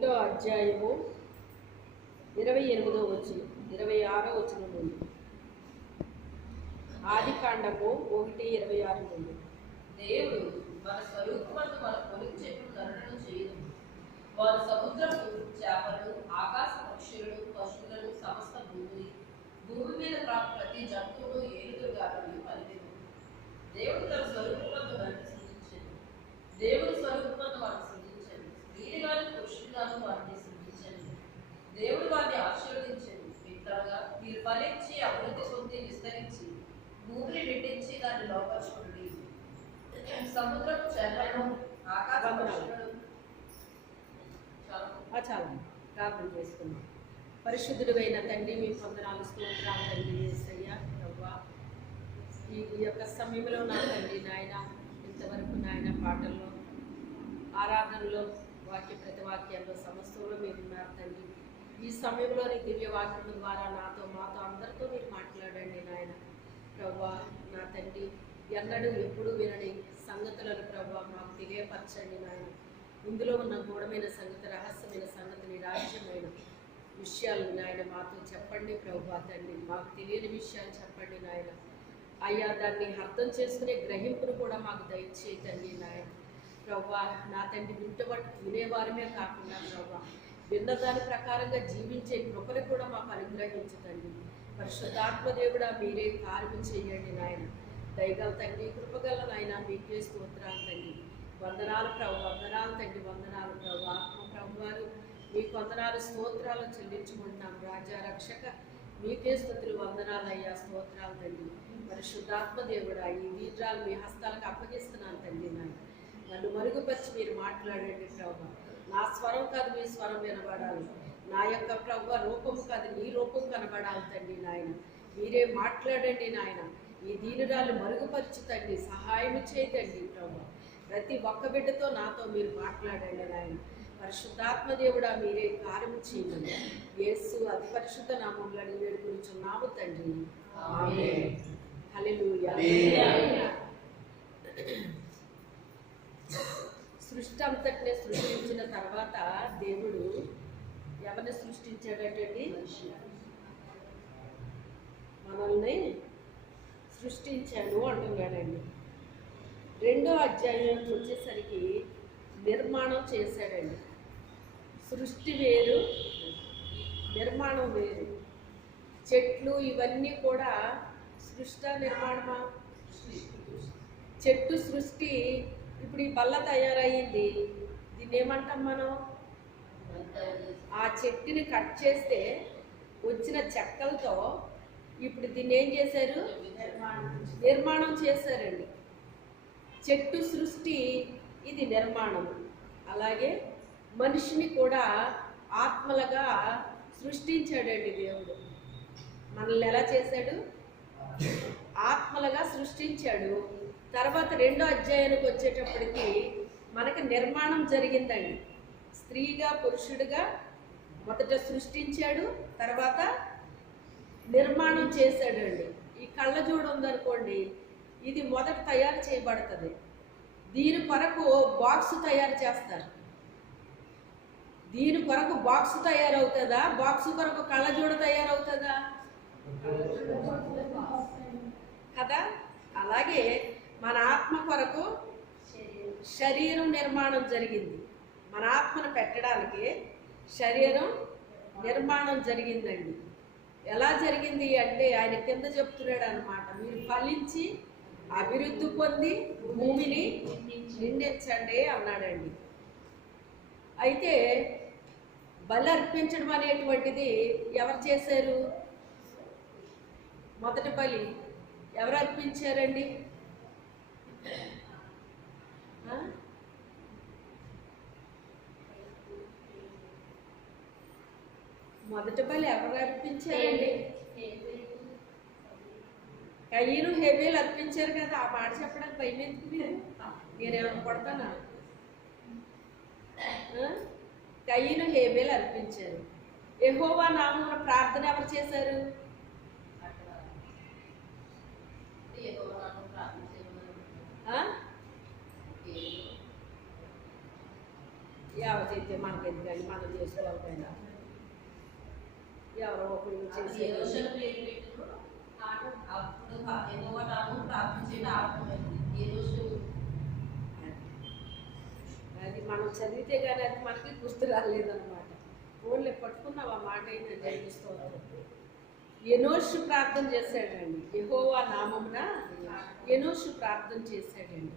అధ్యాయము 28వ వచనం 26వ వచనం నుండి. ఆదికాండము 1:26 నుండి. దేవుడు మన స్వరూపమందు మన పొలుగు చెట్టు కరుణను చేయదు. వారు సముద్రపు చేపలు, ఆకాశ పక్షులను, పశువులను, సమస్త భూమి మీద ప్రాకు ప్రతి జంతువును ఏలుదురుగాను పలికెను. దేవుడు తన స్వరూపమందు వారిని సృజించాడు. దేవుని స్వరూపమందు వారిని సృజించాడు. స్త్రీలుగాను పురుషులుగాను వారిని సృజించాడు. దేవుడు వారిని ఆశీర్వదించాడు. మిత్రగా మీరు ఫలించి అభివృద్ధి పొంది విస్తరించి భూమిని నిండించి దాన్ని లోపరుచుకోండి. సముద్రపు చేపలను, ఆకాశ పక్షులను. చాలా ప్రార్థన చేసుకున్నాం. పరిశుద్ధుడైన తండ్రి, మీ వందనాలు, స్తోత్రాలు తండ్రి యేసయ్యా ప్రభువా. ఈ యొక్క సమయంలో నా తండ్రి నాయన, ఇంతవరకు నాయన పాటల్లో, ఆరాధనలో, వాక్య ప్రతివాక్యాల్లో సమస్తంలో మీరు ఉన్నారు తండ్రి. ఈ సమయంలోని దివ్య వాక్యం ద్వారా నాతో మాతో అందరితో మీరు మాట్లాడండి నాయన ప్రభువా. నా తండ్రి ఎన్నడూ ఎప్పుడు వినని సంగతులను ప్రభువా మాకు తెలియపరచండి నాయన. ఇందులో ఉన్న గూఢమైన సంగతి, రహస్యమైన సంగతిని, రాజ్యమైన విషయాలను నాయన మాతో చెప్పండి ప్రభువా తండ్రి. మాకు తెలియని విషయాలు చెప్పండి నాయన. అయ్యా దాన్ని అర్థం చేసుకునే గ్రహింపును కూడా మాకు దయచేయండి నాయన ప్రభువా. నా తండ్రి వినేవారమే కాకుండా ప్రభువా విన్న దాని ప్రకారంగా జీవించే కృపను కూడా మాకు అనుగ్రహించదండి. పరిశుద్ధాత్మ దేవుడా మీరే కార్యం చేయండి నాయన. దయగల తండ్రి, కృపగల నాయన మీకే స్తోత్రాలు తండ్రి. వందనాలు ప్రభు, వందనాలు తండ్రి, వందనాలు ప్రభు. ఆత్మ ప్రభు వారు మీకు వందనాలు స్తోత్రాలు చెల్లించుకుంటున్నాం. రాజా రక్షక మీకే స్తుతులు, వందనాలు అయ్యా, స్తోత్రాలు తండ్రి. పరిశుద్ధాత్మ దేవుడా ఈ వీర్రాలు మీ హస్తాలకు అప్పగిస్తున్నాను తండ్రి. నన్ను మరుగుపరిచి మీరు మాట్లాడండి ప్రభు. నా స్వరం కాదు మీ స్వరం వినబడాలి. నా యొక్క ప్రభు రూపము కాదు నీ రూపం కనబడాలి తండ్రి నాయన. మీరే మాట్లాడండి నాయన. ఈ దీనురాలు మరుగుపరిచి తండ్రి సహాయం చేయతండి ప్రభు. ప్రతి ఒక్క బిడ్డతో నాతో మీరు మాట్లాడండి నాయన. పరిశుద్ధాత్మ దేవుడా మీరే కార్యం చేయండి. యేసు అతి పరిశుద్ధ నామములో అడిగి వేడుకొనుచున్నాము తండ్రి. ఆమేన్. హల్లెలూయా. సృష్టి అంతటినే సృష్టించిన తర్వాత దేవుడు ఎవరిని సృష్టించాడటండి? మనల్ని సృష్టించాడు అంటున్నాడండి. 2వ అధ్యాయానికి వచ్చేసరికి నిర్మాణం చేశాడండి. సృష్టి వేరు, నిర్మాణం వేరు. చెట్లు ఇవన్నీ కూడా సృష్టి నిర్మాణమా? చెట్టు సృష్టి. ఇప్పుడు ఈ బల్ల తయారయ్యింది, దీన్ని ఏమంటాం మనం? ఆ చెట్టుని కట్ చేస్తే వచ్చిన చెక్కలతో ఇప్పుడు దీన్ని ఏం చేశారు? నిర్మాణం చేశారండి. చెట్టు సృష్టి, ఇది నిర్మాణం. అలాగే మనిషిని కూడా ఆత్మలుగా సృష్టించాడండి దేవుడు. మనల్ని ఎలా చేశాడు? ఆత్మలుగా సృష్టించాడు. తర్వాత 2వ అధ్యాయానికి వచ్చేటప్పటికి మనకి నిర్మాణం జరిగిందండి. స్త్రీగా పురుషుడిగా మొదట సృష్టించాడు, తర్వాత నిర్మాణం చేశాడండి. ఈ కళ్ళజోడు ఉందనుకోండి, ఇది మొదట తయారు చేయబడుతుంది. దీని కొరకు బాక్స్ తయారు చేస్తారు. దీని కొరకు బాక్స్ తయారవుతుందా? బాక్స్ కొరకు కళ్ళజోడు తయారవుతుందా కదా? అలాగే మన ఆత్మ కొరకు శరీరం నిర్మాణం జరిగింది. మన ఆత్మను పెట్టడానికి శరీరం నిర్మాణం జరిగిందండి. ఎలా జరిగింది అంటే ఆయన కింద చెప్తున్నాడు అన్నమాట. మీరు ఫలించి అభివృద్ధి పొంది భూమిని నిండించండి అన్నాడండి. అయితే బలి అర్పించడం అనేటువంటిది ఎవరు చేశారు? మొదటి బలి ఎవరు అర్పించారండి? మొదటి బలి ఎవరు అర్పించారండి? కయ్యను హేబేలు అర్పించారు కదా. ఆ మాట చెప్పడానికి భయం ఎందుకు? నేనేమన్నా కొడతానా? కయ్యను హేబేలు అర్పించారు. యెహోవా నామమున ప్రార్థన ఎవరు చేశారు? ఎవరైతే మనకెందుకండి మనం చేసుకోకపోయినా ఎవరో ఒకరు అది ఏ చేసే రోజున పేరు పెట్టినో అప్పుడు యెహోవా నామమున ప్రార్థన చేయడం ఆరంభమైంది. ఏ రోజు అది మనం చదివితే కానీ అది మనకి గుర్తు రాలేదన్నమాట. ఓన్లీ పట్టుకున్నాం ఆ మాట అయినా జన్మిస్తోంది. ఎనోషు ప్రార్థన చేశాడండి, యెహోవా నామమున ఎనోషు ప్రార్థన చేశాడండి.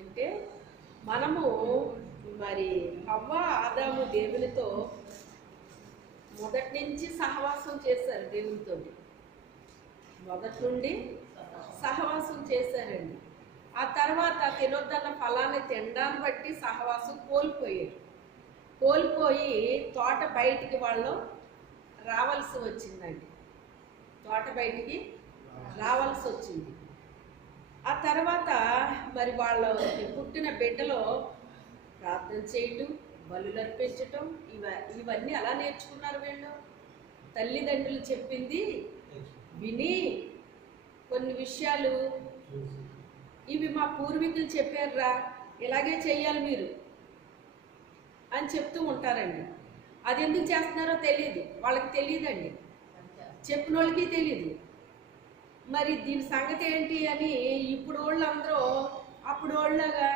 అంటే మనము మరి హవ్వ ఆదాము దేవునితో మొదటి నుంచి సహవాసం చేశారు. దేవునితో మొదటి నుండి సహవాసం చేశారండి. ఆ తర్వాత తినొద్దన్న ఫలాన్ని తినడాన్ని బట్టి సహవాసం కోల్పోయారు. కోల్పోయి తోట బయటికి వాళ్ళు రావాల్సి వచ్చిందండి. తోట బయటికి రావాల్సి వచ్చింది. ఆ తర్వాత మరి వాళ్ళ పుట్టిన బిడ్డలో ప్రార్థన చేయటం, బలులు అర్పించటం, ఇవన్నీ అలా నేర్చుకున్నారు వీళ్ళు. తల్లిదండ్రులు చెప్పింది విని కొన్ని విషయాలు ఇవి మా పూర్వీకులు చెప్పారురా, ఇలాగే చెయ్యాలి మీరు అని చెప్తూ ఉంటారండి. అది ఎందుకు చేస్తున్నారో తెలియదు, వాళ్ళకి తెలియదండి, చెప్పిన వాళ్ళకి తెలియదు. మరి దీని సంగతి ఏంటి అని ఇప్పుడు వాళ్ళందరూ అప్పుడు వాళ్ళగా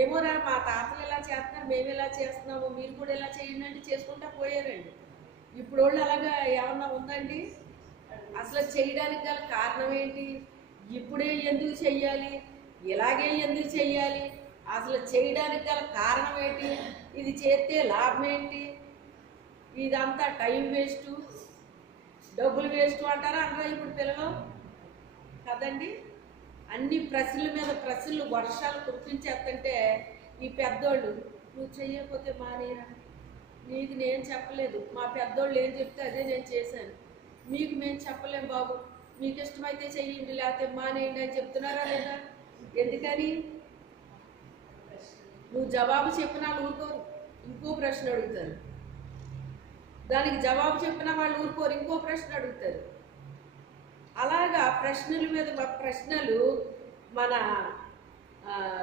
ఏమోరా మా తాతలు ఎలా చేస్తున్నారు, మేము ఎలా చేస్తున్నాము, మీరు కూడా ఎలా చేయండి అంటే చేసుకుంటా పోయారండి. ఇప్పుడు వాళ్ళు అలాగా ఏమన్నా ఉందండి? అసలు చేయడానికి గల కారణం ఏంటి? ఇప్పుడే ఎందుకు చెయ్యాలి, ఇలాగే ఎందుకు చెయ్యాలి, అసలు చేయడానికి గల కారణం ఏంటి, ఇది చేస్తే లాభం ఏంటి, ఇదంతా టైం వేస్టు, డబ్బులు వేస్ట్ అంటారా అంటారా ఇప్పుడు పిల్లలు కదండి. అన్ని ప్రశ్నల మీద ప్రశ్నలు వర్షాలు కురిపించేస్తుంటే ఈ పెద్దోళ్ళు నువ్వు చెయ్యకపోతే మానేరా, నీకు నేను చెప్పలేదు, మా పెద్దోళ్ళు ఏం చెప్తే అదే నేను చేశాను, మీకు మేము చెప్పలేం బాబు, మీకు ఇష్టమైతే చెయ్యండి లేకపోతే మానేయండి అని చెప్తున్నారా లేదా? ఎందుకని? నువ్వు జవాబు చెప్పినా ఊరుకోరు, ఇంకో ప్రశ్న అడుగుతారు. దానికి జవాబు చెప్పినా వాళ్ళు ఊరుకోరు, ఇంకో ప్రశ్న అడుగుతారు. అలాగా ప్రశ్నల మీద ప్రశ్నలు మన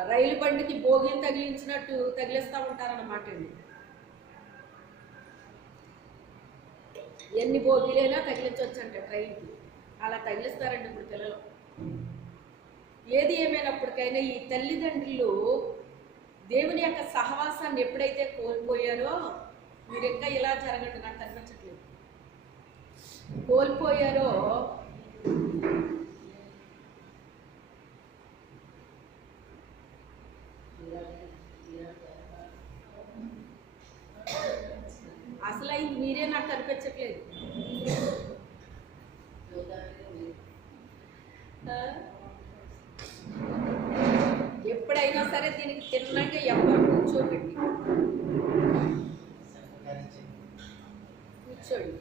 రైలు బండికి బోగిని తగిలించినట్టు తగిలిస్తూ ఉంటారన్నమాట అండి. ఎన్ని బోగిలైనా తగిలించవచ్చు అంటే ట్రైన్కి అలా తగిలిస్తారండి ఇప్పుడు పిల్లలు. ఏది ఏమైనప్పటికైనా ఈ తల్లిదండ్రులు దేవుని యొక్క సహవాసాన్ని ఎప్పుడైతే కోల్పోయారో, మీరు ఇంకా ఇలా జరగండి నాకు అనిపించట్లేదు, కోల్పోయారో అసలు అయింది మీరే నాకు కనిపించట్లేదు. ఎప్పుడైనా సరే దీనికి తిన్నాక ఎవరు కూర్చోకండి, కూర్చోండి.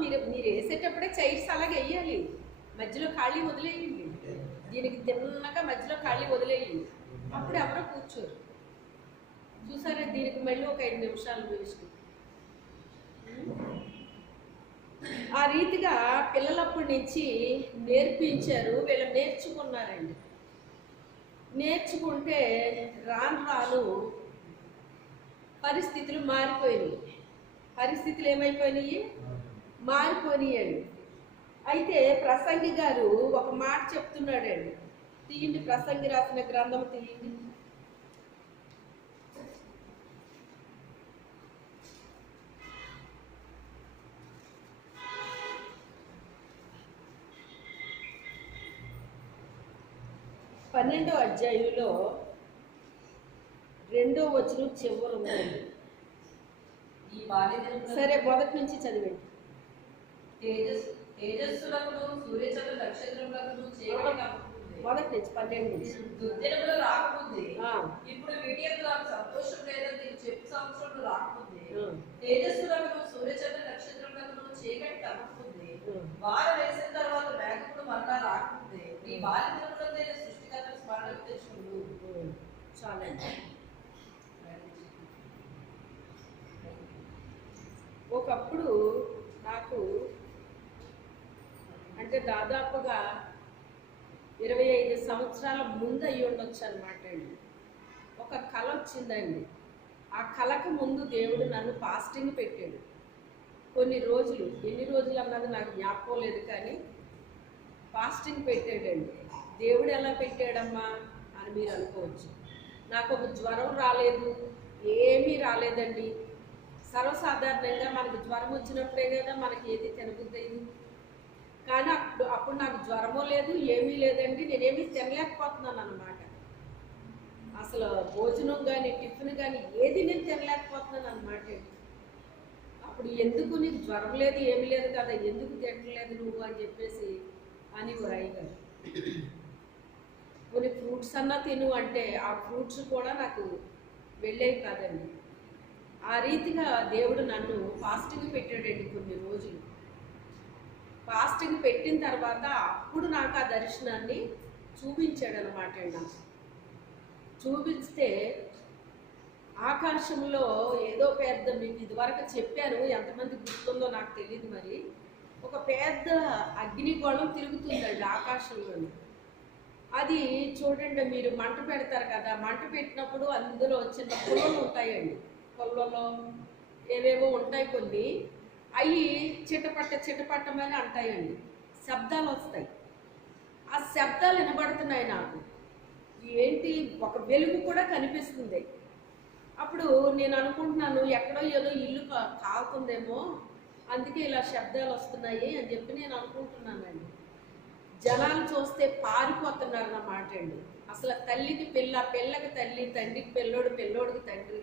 మీరు మీరు వేసేటప్పుడే చైర్స్ అలాగే వేయాలి, మధ్యలో ఖాళీ వదిలేయండి. దీనికి తిన్నాక మధ్యలో ఖాళీ వదిలేయండి, అప్పుడు ఎవరో కూర్చోరు. చూసారా, దీనికి మళ్ళీ ఒక 5 నిమిషాలు వేస్ట్. ఆ రీతిగా పిల్లలప్పటి నుంచి నేర్పించారు, వీళ్ళు నేర్చుకున్నారండి. నేర్చుకుంటే రాను రాను పరిస్థితులు మారిపోయినాయి. పరిస్థితులు ఏమైపోయినాయి? మారిపోయినాయండి. అయితే ప్రసంగి గారు ఒక మాట చెప్తున్నాడండి, తీయండి, ప్రసంగి రాసిన గ్రంథం తీయండి. పన్నెండవ అధ్యాయంలో 2వ వచనం చివరి ఉందండి. ఈ బాల్యదినములలో సరే, మొదటి నుంచి చదివండి. తేజస్సులకును సూర్యచంద్ర నక్షత్రములకును చీకటి కమ్ముతుంది. మొదటి నుంచి 12 నుంచి. దుర్దినములు రాకముందే ఆ. ఇప్పుడు వీటి యందు నాకు సంతోషం లేదని నీకు చెప్పు సంవత్సరంలో రాకముందే తేజస్సులకును సూర్యచంద్ర నక్షత్రములకును చీకటి కమ్ముతుంది. వారం వేసిన తర్వాత మేఘములు మరలా రాకముందే నీ బాల్యదినములందే సృష్టికర్త స్మరణకు తెచ్చుకుండు. చాలండి. ఒకప్పుడు నాకు అంటే దాదాపుగా 25 సంవత్సరాల ముందు అయ్యి ఉండొచ్చు అనమాట అండి. ఒక కళ వచ్చిందండి. ఆ కళకు ముందు దేవుడు నన్ను ఫాస్టింగ్ పెట్టాడు కొన్ని రోజులు. ఎన్ని రోజులు అన్నది నాకు జ్ఞాపకం లేదు, కానీ ఫాస్టింగ్ పెట్టాడండి. దేవుడు ఎలా పెట్టాడమ్మా అని మీరు అనుకోవచ్చు. నాకు ఒక జ్వరం రాలేదు, ఏమీ రాలేదండి. సర్వసాధారణంగా మనకు జ్వరం వచ్చినప్పుడే కదా మనకి ఏది తినబుద్ధి అయింది. కానీ అప్పుడు నాకు జ్వరమో లేదు, ఏమీ లేదండి. నేనేమీ తినలేకపోతున్నాను అన్నమాట. అసలు భోజనం కానీ టిఫిన్ కానీ ఏది నేను తినలేకపోతున్నాను అన్నమాట. అప్పుడు ఎందుకు నీకు జ్వరం లేదు ఏమీ లేదు కదా, ఎందుకు తినట్లేదు నువ్వు అని చెప్పేసి అని రాయిగారు. కొన్ని ఫ్రూట్స్ అన్నా తిను అంటే ఆ ఫ్రూట్స్ కూడా నాకు వెళ్ళేవి కాదండి. ఆ రీతిగా దేవుడు నన్ను ఫాస్టింగ్ పెట్టాడండి కొన్ని రోజులు. ఫాస్టింగ్ పెట్టిన తర్వాత అప్పుడు నాకు ఆ దర్శనాన్ని చూపించాడు అనమాట అండి. చూపిస్తే ఆకాశంలో ఏదో పెద్ద, మీకు ఇదివరకు చెప్పాను, ఎంతమంది గుర్తుందో నాకు తెలియదు, మరి ఒక పెద్ద అగ్నిగోళం తిరుగుతుందండి ఆకాశంలోని. అది చూడండి, మీరు మంట పెడతారు కదా, మంట పెట్టినప్పుడు అందులో చిన్న పుల్లలు ఉంటాయండి. పుల్లలో ఏవేవో ఉంటాయి కొన్ని, అవి చిటపట్టమని అంటాయండి, శబ్దాలు వస్తాయి. ఆ శబ్దాలు వినబడుతున్నాయి నాకు. ఏంటి, ఒక వెలుగు కూడా కనిపిస్తుంది. అప్పుడు నేను అనుకుంటున్నాను ఎక్కడో ఏదో ఇల్లు కాలుతుందేమో, అందుకే ఇలా శబ్దాలు వస్తున్నాయి అని చెప్పి నేను అనుకుంటున్నానండి. జనాలు చూస్తే పారిపోతున్నారు అన్నమాట అండి. అసలు తల్లికి పిల్ల, పిల్లకి తల్లి, తండ్రికి పిల్లోడు, పిల్లోడికి తండ్రి,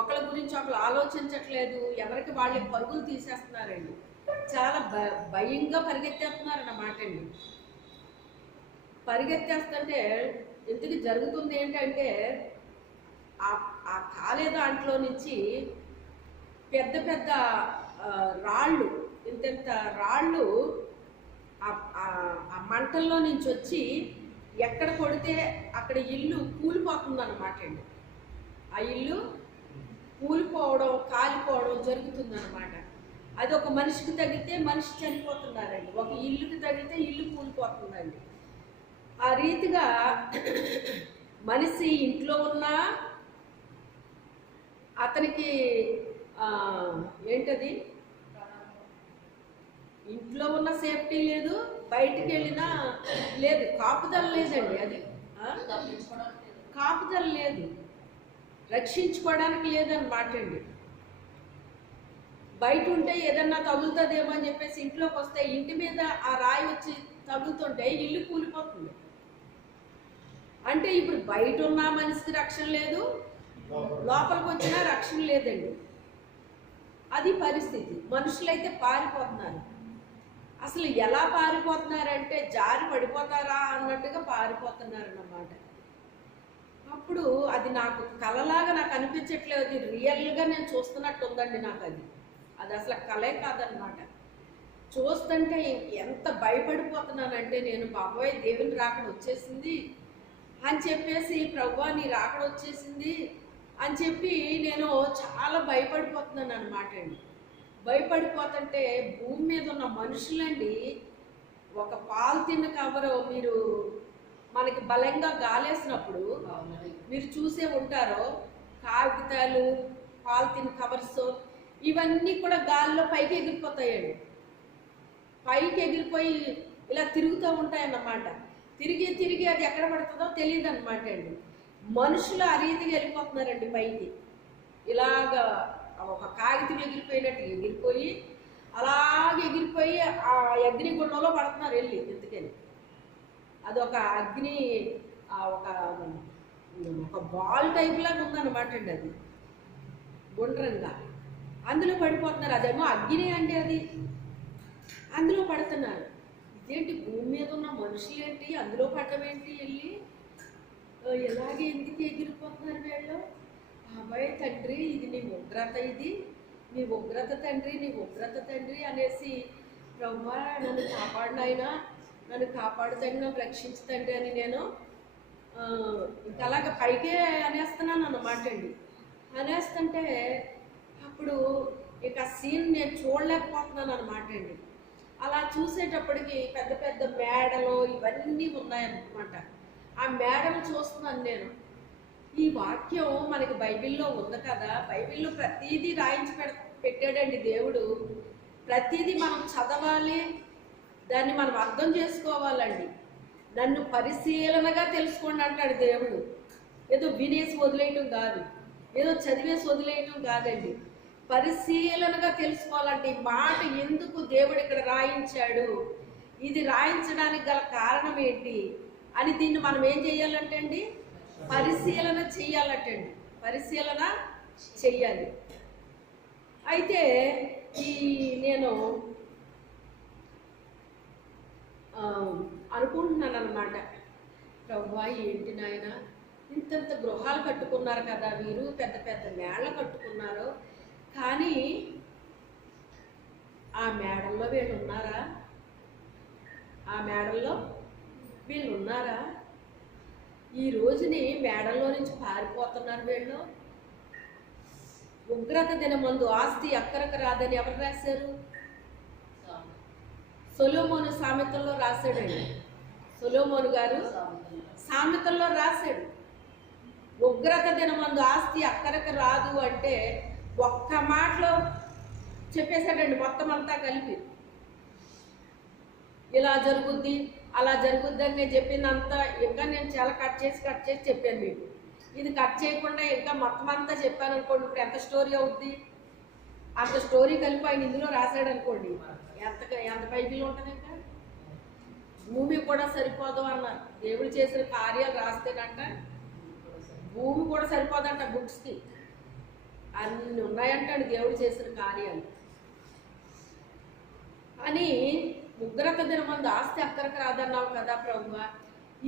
ఒకళ్ళ గురించి ఒకళ్ళు ఆలోచించట్లేదు. ఎవరికి వాళ్ళే పరుగులు తీసేస్తున్నారండి. చాలా భయంగా పరిగెత్తేస్తున్నారు అన్నమాట అండి. పరిగెత్తేస్తుంటే ఎందుకు జరుగుతుంది ఏంటంటే, ఆ కాలే దాంట్లో నుంచి పెద్ద పెద్ద రాళ్ళు, ఇంత రాళ్ళు ఆ మంటల్లో నుంచి వచ్చి ఎక్కడ కొడితే అక్కడ ఇల్లు కూలిపోతుంది అన్నమాట అండి. ఆ ఇల్లు కూలిపోవడం, కాలిపోవడం జరుగుతుందన్నమాట. అది ఒక మనిషికి తగిలితే మనిషి చనిపోతున్నారండి, ఒక ఇల్లుకి తగిలితే ఇల్లు కూలిపోతుందండి. ఆ రీతిగా మనిషి ఇంట్లో ఉన్నా అతనికి ఏంటది, ఇంట్లో ఉన్న సేఫ్టీ లేదు, బయటికి వెళ్ళినా లేదు, కాపుదల లేదండి. అది కాపుదల లేదు, రక్షించుకోవడానికి లేదన్నమాట అండి. బయట ఉంటే ఏదన్నా తగులుతుందేమో అని చెప్పేసి ఇంట్లోకి వస్తే ఇంటి మీద ఆ రాయి వచ్చి తగులుతుంటే ఇల్లు కూలిపోతుంది. అంటే ఇప్పుడు బయట ఉన్న మనిషికి రక్షణ లేదు, లోపలికి వచ్చినా రక్షణ లేదండి. అది పరిస్థితి. మనుషులైతే పారిపోతున్నారు. అసలు ఎలా పారిపోతున్నారంటే జారి పడిపోతారా అన్నట్టుగా పారిపోతున్నారు అన్నమాట. అప్పుడు అది నాకు కలలాగా నాకు అనిపించట్లేదు, అది రియల్గా నేను చూస్తున్నట్టు ఉందండి నాకు. అది అసలు కలే కాదనమాట. చూస్తుంటే ఎంత భయపడిపోతున్నానంటే నేను, బాబోయ్ దేవుని రాకడ వచ్చేసింది అని చెప్పేసి, ప్రభువా నీ రాకడ వచ్చేసింది అని చెప్పి నేను చాలా భయపడిపోతున్నాను అనమాట అండి. భయపడిపోతుంటే భూమి మీద ఉన్న మనుషులండి, ఒక పాలిథిన్ కవరు మీరు మనకి బలంగా గాలేసినప్పుడు మీరు చూసే ఉంటారో, కాగితాలు, పాలిథిన్ కవర్స్ ఇవన్నీ కూడా గాల్లో పైకి ఎగిరిపోతాయండి. పైకి ఎగిరిపోయి ఇలా తిరుగుతూ ఉంటాయన్నమాట. తిరిగి అది ఎక్కడ పడుతుందో తెలియదు అనమాట అండి. మనుషులు ఆ రీతిగా వెళ్ళిపోతున్నారండి పైకి. ఇలాగా ఒక కాగితం ఎగిరిపోయినట్టు ఎగిరిపోయి అలాగే ఎగిరిపోయి ఆ అగ్నిగుండంలో పడుతున్నారు వెళ్ళి. ఎందుకని అదొక అగ్ని, ఒక బాల్ టైప్ లాగా ఉందన్నమాట అండి. అది గుండ్రంగా అందులో పడిపోతున్నారు. అదేమో అగ్ని అంటే అది అందులో పడుతున్నారు. ఇదేంటి, భూమి మీద ఉన్న మనుషులేంటి అందులో పడ్డమేంటి, వెళ్ళి ఎలాగే ఎందుకు ఎగిరిపోతున్నారు వీళ్ళు? అబ్బాయి తండ్రి, ఇది నీ ఉగ్రత, ఇది నీ ఉగ్రత తండ్రి, నీ ఉగ్రత తండ్రి అనేసి, ప్రభువా నన్ను కాపాడినైనా, నన్ను కాపాడుతండి, నన్ను రక్షించుతండి అని నేను ఇంకా అలాగ పైకే అనేస్తున్నాను అన్నమాట అండి. అనేస్తుంటే అప్పుడు ఇక సీన్ నేను చూడలేకపోతున్నాను అనమాట అండి. అలా చూసేటప్పటికి పెద్ద పెద్ద మేడలు ఇవన్నీ ఉన్నాయన్నమాట. ఆ మేడలు చూస్తున్నాను నేను. ఈ వాక్యం మనకి బైబిల్లో ఉంది కదా, బైబిల్లో ప్రతిదీ రాయించి పెట్టాడండి దేవుడు. ప్రతిదీ మనం చదవాలి, దాన్ని మనం అర్థం చేసుకోవాలండి. నన్ను పరిశీలనగా తెలుసుకోండి అంటాడు దేవుడు. ఏదో వినేసి వదిలేయటం కాదు, ఏదో చదివేసి వదిలేయటం కాదండి. పరిశీలనగా తెలుసుకోవాలంటే ఈ మాట ఎందుకు దేవుడు ఇక్కడ రాయించాడు, ఇది రాయించడానికి గల కారణం ఏంటి అని దీన్ని మనం ఏం చేయాలంటే అండి, పరిశీలన చెయ్యాలటండి. పరిశీలన చెయ్యాలి. అయితే నేను అనుకుంటున్నాను అన్నమాట, ప్రభువా ఏంటి నాయన, ఇంతంత గృహాలు కట్టుకున్నారు కదా వీరు, పెద్ద పెద్ద మేళ్ళ కట్టుకున్నారు, కానీ ఆ మేడల్లో వీళ్ళు ఉన్నారా? ఆ మేడల్లో వీళ్ళు ఉన్నారా? ఈ రోజుని మేడల్లో నుంచి పారిపోతున్నారు వీళ్ళు. ఉగ్రత దినమందు ఆస్తి అక్కరకు రాదని ఎవరు రాశారు? సొలొమోను సామెతల్లో రాశాడండి. సొలొమోను గారు సామెతల్లో రాశాడు, ఉగ్రత దినమందు ఆస్తి అక్కరకు రాదు అంటే ఒక్క మాటలో చెప్పేశాడండి మొత్తం అంతా కలిపి. ఇలా జరుగుద్ది అలా జరుగుద్ది అని నేను చెప్పినంత ఇంకా నేను చాలా కట్ చేసి చెప్పాను మీకు. ఇది కట్ చేయకుండా ఇంకా మొత్తం అంతా చెప్పాను అనుకోండి, ఇప్పుడు ఎంత స్టోరీ అవుద్ది? అంత స్టోరీ కలిపి ఆయన ఇందులో రాశాడు అనుకోండి, ఎంత బైబిల్ ఉంటుంది. ఇంకా భూమి కూడా సరిపోదు అన్నారు. దేవుడు చేసిన కార్యాలు రాస్తేనంట భూమి కూడా సరిపోదంట బుక్స్కి, అన్ని ఉన్నాయంటాడు దేవుడు చేసిన కార్యాలు అని. ఉగ్రత దినమందు ఆస్తి అక్కడికి రాదన్నావు కదా ప్రభువా,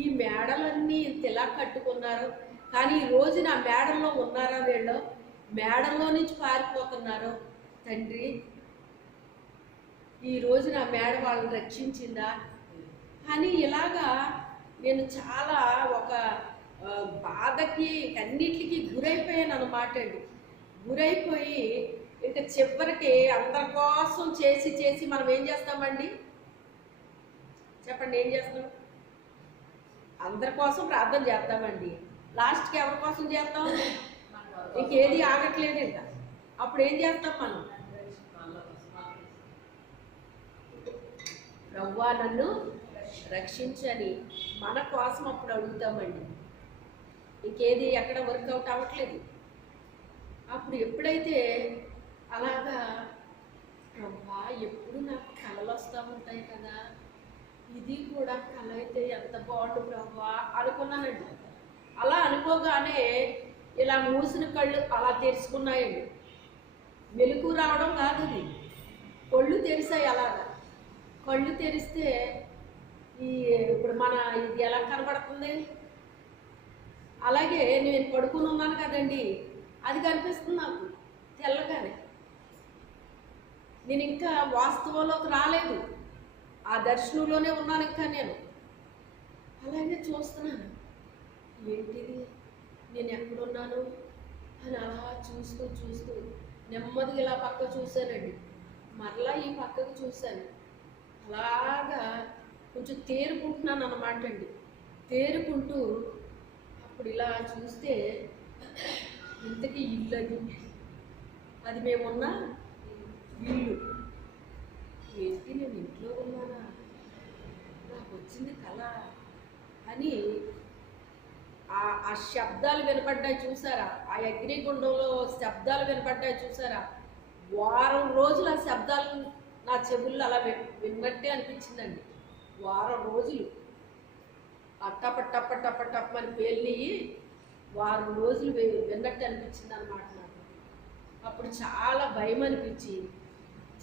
ఈ మేడలన్నీ ఇలా కట్టుకున్నారు, కానీ ఈ రోజున ఆ మేడల్లో ఉన్నారా వీళ్ళు? మేడల్లో నుంచి పారిపోతున్నారు తండ్రి. ఈ రోజున ఆ మేడ వాళ్ళని రక్షించిందా అని ఇలాగా నేను చాలా ఒక బాధకి అన్నిటికీ గురైపోయాను అన్నమాట అండి. గురైపోయి ఇంకా చివరికి అందరి కోసం చేసి మనం ఏం చేస్తామండి చెప్పండి? ఏం చేస్తాం? అందరి కోసం ప్రార్థన చేస్తామండి. లాస్ట్కి ఎవరి కోసం చేస్తాం? ఇంకేది ఆగట్లేదు ఇంకా. అప్పుడు ఏం చేస్తాం మనం? ప్రభువా నన్ను రక్షించని మన కోసం అప్పుడు అడుగుతామండి. ఇంకేది ఎక్కడ వర్కౌట్ అవ్వట్లేదు. అప్పుడు ఎప్పుడైతే అలాగా ప్రభువా ఎప్పుడు నాకు కళలు వస్తూ ఉంటాయి కదా, ఇది కూడా కళ అయితే ఎంత బాగుండు ప్రభువా అనుకున్నానండి. అలా అనుకోగానే ఇలా మూసిన కళ్ళు అలా తెరుచుకున్నాయండి. మెలకు రావడం కాదు, ఇది కళ్ళు తెరిసాయి. అలాగా కళ్ళు తెరిస్తే ఇప్పుడు మన ఇది ఎలా కనబడుతుంది? అలాగే నేను పడుకుని ఉన్నాను కదండి, అది కనిపిస్తుంది నాకు తెల్లగానే. నేను ఇంకా వాస్తవంలోకి రాలేదు, ఆ దర్శనంలోనే ఉన్నాను ఇంకా నేను. అలాగే చూస్తున్నాను, ఏంటిది, నేను ఎక్కడున్నాను అని అలా చూస్తూ నెమ్మదిగా ఇలా పక్క చూశానండి. మరలా ఈ పక్కకు చూశాను. అలాగా కొంచెం తేరుకుంటున్నాను అన్నమాట అండి. తేరుకుంటూ అప్పుడు ఇలా చూస్తే ఇంతకీ ఇల్లు అది మేమున్న ఇల్లు. ఏంటి నేను ఇంట్లో ఉన్నానా, నాకు వచ్చింది కళ అని ఆ శబ్దాలు వినపడ్డాయి చూసారా? ఆ అగ్నిగుండంలో శబ్దాలు వినపడ్డాయి చూసారా? వారం రోజులు ఆ శబ్దాలు నా చెవుల్లో అలా విన్నట్టే అనిపించిందండి. వారం రోజులు టప్ప అని పేలినవి వారం రోజులు విన్నట్టు అనిపించింది అన్నమాట నాకు. అప్పుడు చాలా భయం అనిపించి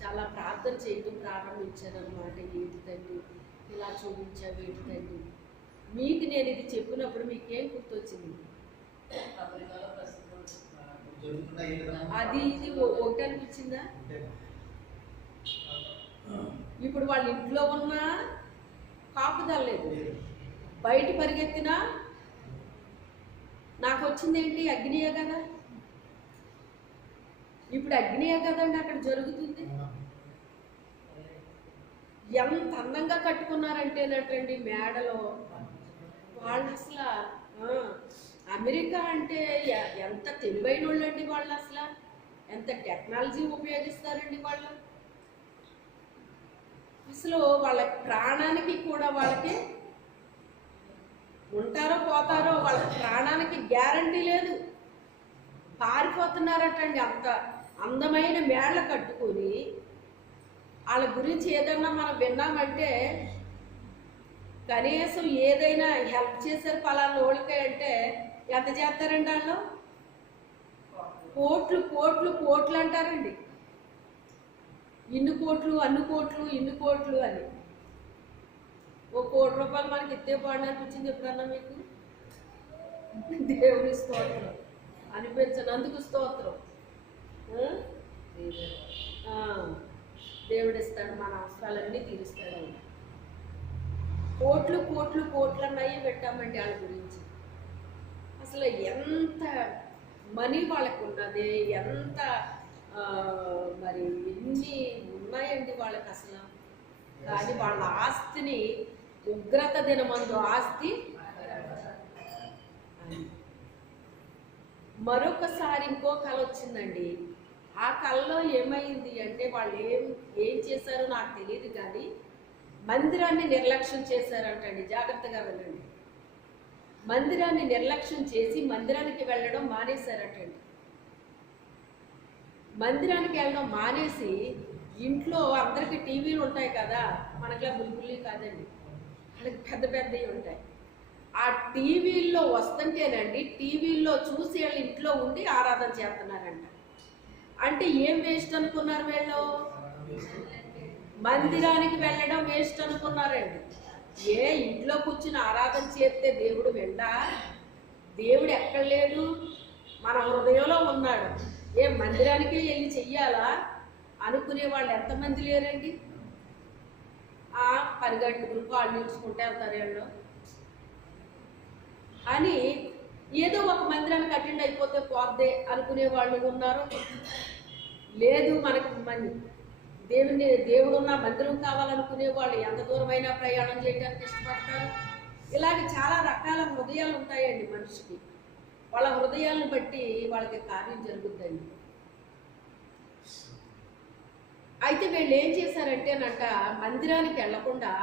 చాలా ప్రార్థన చేయడం ప్రారంభించాను అన్నమాట. ఏంటి తండ్రి ఇలా చూపించావు, ఏంటి తండ్రి? మీకు నేను ఇది చెప్పినప్పుడు మీకేం గుర్తొచ్చింది? అది ఇది ఒకటి అనిపించిందా? ఇప్పుడు వాళ్ళ ఇంట్లో ఉన్న కాపుదల లేదు, బయట పరిగెత్తినా నాకు వచ్చింది ఏంటి? అగ్నియే కదా. ఇప్పుడు అగ్నియే కదండి అక్కడ జరుగుతుంది. ఎంత అందంగా కట్టుకున్నారంటేనటండి మేడలో వాళ్ళు అసలు అమెరికా అంటే ఎంత తెలివైన వాళ్ళండి వాళ్ళు, అసలు ఎంత టెక్నాలజీ ఉపయోగిస్తారండి వాళ్ళు. అసలు వాళ్ళ ప్రాణానికి కూడా వాళ్ళకి ఉంటారో పోతారో వాళ్ళ ప్రాణానికి గ్యారంటీ లేదు. పారిపోతున్నారటండి. అంత అందమైన మేళ్ళ కట్టుకొని వాళ్ళ గురించి ఏదన్నా మనం విన్నామంటే కనీసం ఏదైనా హెల్ప్ చేశారు పలానా వాళ్ళకి అంటే ఎంత చేస్తారండి వాళ్ళు? కోట్లు కోట్లు కోట్లు అంటారండి. ఇన్ని కోట్లు అన్ని కోట్లు ఇన్ని కోట్లు అని. ఓ ₹1,00,00,000 మనకి ఇస్తే బాగుండి అనిపించింది ఎప్పుడన్నా మీకు? దేవుని స్తోత్రం అనిపించినందుకు స్తోత్రం. దేవుడు ఇస్తాడు, మన అవసరాలన్నీ తీరుస్తాడు. ఆయన కోట్లు కోట్లు కోట్లు అన్నవి పెట్టామండి వాళ్ళ గురించి. అసలు ఎంత మనీ వాళ్ళకు ఉన్నది, ఎంత మరి ఎన్ని ఉన్నాయండి వాళ్ళకి అసలు. కానీ వాళ్ళ ఆస్తిని ఉగ్రత దినమందు ఆస్తి మరొకసారి ఇంకో కళ వచ్చిందండి. ఆ కళలో ఏమైంది అంటే వాళ్ళు ఏం చేశారో నాకు తెలియదు, కానీ మందిరాన్ని నిర్లక్ష్యం చేశారంటండి. జాగ్రత్తగా వెళ్ళండి. మందిరాన్ని నిర్లక్ష్యం చేసి మందిరానికి వెళ్ళడం మానేశారటండి. మందిరానికి వెళ్ళడం మానేసి ఇంట్లో అందరికి టీవీలు ఉంటాయి కదా, మనకులా బుల్బుల్లి కాదండి, వాళ్ళకి పెద్ద పెద్దవి ఉంటాయి. ఆ టీవీల్లో వస్తుంటేనండి, టీవీల్లో చూసి వాళ్ళు ఇంట్లో ఉండి ఆరాధన చేస్తున్నారంట. అంటే ఏం వేస్ట్ అనుకున్నారు వీళ్ళు? మందిరానికి వెళ్ళడం వేస్ట్ అనుకున్నారండి. ఇంట్లో కూర్చుని ఆరాధన చేస్తే దేవుడు విండా? దేవుడు ఎక్కడ లేడు, మన హృదయంలో ఉన్నాడు. మందిరానికి వెళ్ళి చెయ్యాలా అనుకునే వాళ్ళు ఎంతమంది లేరండి? పనిగట్టుకుని కాళ్ళు నిలుచుకుంటే వెళ్తారు వీళ్ళు అని. ఏదో ఒక మందిరానికి అటెండ్ అయిపోతే పోద్దే అనుకునే వాళ్ళు ఉన్నారు. లేదు మనకి దేవుడు ఉన్న మందిరం కావాలనుకునే వాళ్ళు ఎంత దూరమైనా ప్రయాణం చేయడానికి ఇష్టపడతారు. ఇలాగే చాలా రకాల హృదయాలు ఉంటాయండి మనిషికి. వాళ్ళ హృదయాలను బట్టి వాళ్ళకి కార్యం జరుగుద్దండి. అయితే వీళ్ళు ఏం చేశారంటేనంట, మందిరానికి వెళ్లకుండా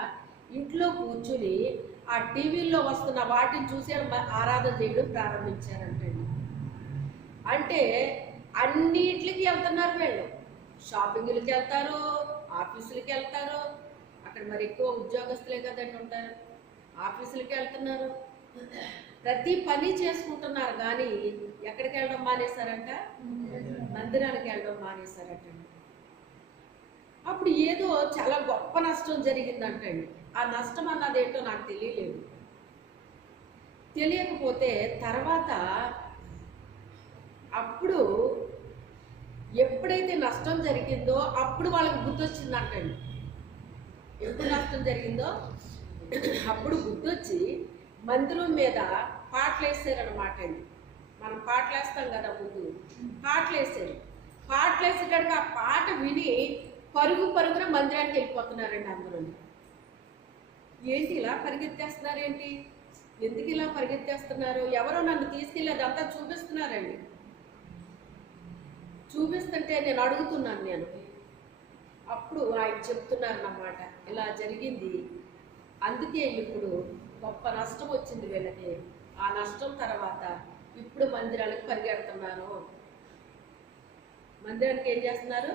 ఇంట్లో కూర్చుని ఆ టీవీల్లో వస్తున్న వాటిని చూసి ఆరాధన చేయడం ప్రారంభించారంటండి. అంటే అన్నిటికి వెళ్తున్నారు వీళ్ళు. షాపింగ్లకి వెళ్తారు, ఆఫీసులకి వెళ్తారు. అక్కడ మరి ఎక్కువ ఉద్యోగస్తులే కదండి ఉంటారు. ఆఫీసులకి వెళ్తున్నారు, ప్రతి పని చేసుకుంటున్నారు. కానీ ఎక్కడికి వెళ్ళడం మానేశారంట? మందిరానికి వెళ్ళడం మానేశారంటండి. అప్పుడు ఏదో చాలా గొప్ప నష్టం జరిగిందంటండి. ఆ నష్టం అన్నది ఏంటో నాకు తెలియలేదు. తెలియకపోతే తర్వాత అప్పుడు ఎప్పుడైతే నష్టం జరిగిందో అప్పుడు వాళ్ళకి గుర్తొచ్చిందంటండి. ఎప్పుడు నష్టం జరిగిందో అప్పుడు గుర్తొచ్చి మందిరం మీద పాటలు వేసారనమాట అండి. మనం పాటలు వేస్తాం కదా, ముందు పాటలు వేసారు. పాటలు వేసేటప్పుడు ఆ పాట విని పరుగు పరుగున మందిరానికి వెళ్ళిపోతున్నారండి అందరూ. ఏంటి ఇలా పరిగెత్తేస్తున్నారు ఏంటి, ఎందుకు ఇలా పరిగెత్తేస్తున్నారు? ఎవరో నన్ను తీసుకెళ్ళి అదంతా చూపిస్తున్నారండి. చూపిస్తుంటే నేను అడుగుతున్నాను. అప్పుడు ఆయన చెప్తున్నారు అన్నమాట, ఇలా జరిగింది, అందుకే ఇప్పుడు గొప్ప నష్టం వచ్చింది వీళ్ళకి. ఆ నష్టం తర్వాత ఇప్పుడు మందిరాలకు పరిగెడుతున్నారు. మందిరానికి ఏం చేస్తున్నారు?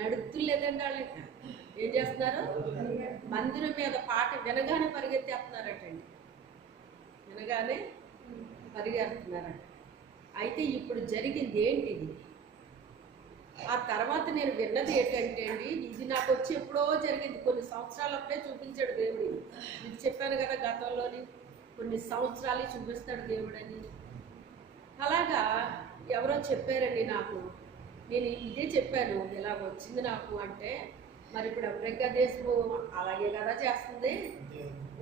నడుతులేదండి వాళ్ళకి. ఏం చేస్తున్నారు? మందిరం మీద పాట వినగానే పరిగెత్తేస్తున్నారటండి. వినగానే పరిగెడుతున్నారట. అయితే ఇప్పుడు జరిగింది ఏంటిది? ఆ తర్వాత నేను విన్నది ఏంటంటే అండి, ఇది నాకు వచ్చి ఎప్పుడో జరిగింది. కొన్ని సంవత్సరాలప్పుడే చూపించాడు దేవుడు. మీకు చెప్పాను కదా గతంలోని, కొన్ని సంవత్సరాలు చూపిస్తాడు దేవుడని. అలాగా ఎవరో చెప్పారండి నాకు. నేను ఇదే చెప్పాను, ఇలా వచ్చింది నాకు అంటే. మరి ఇప్పుడు అమెరికా దేశము అలాగే కదా చేస్తుంది.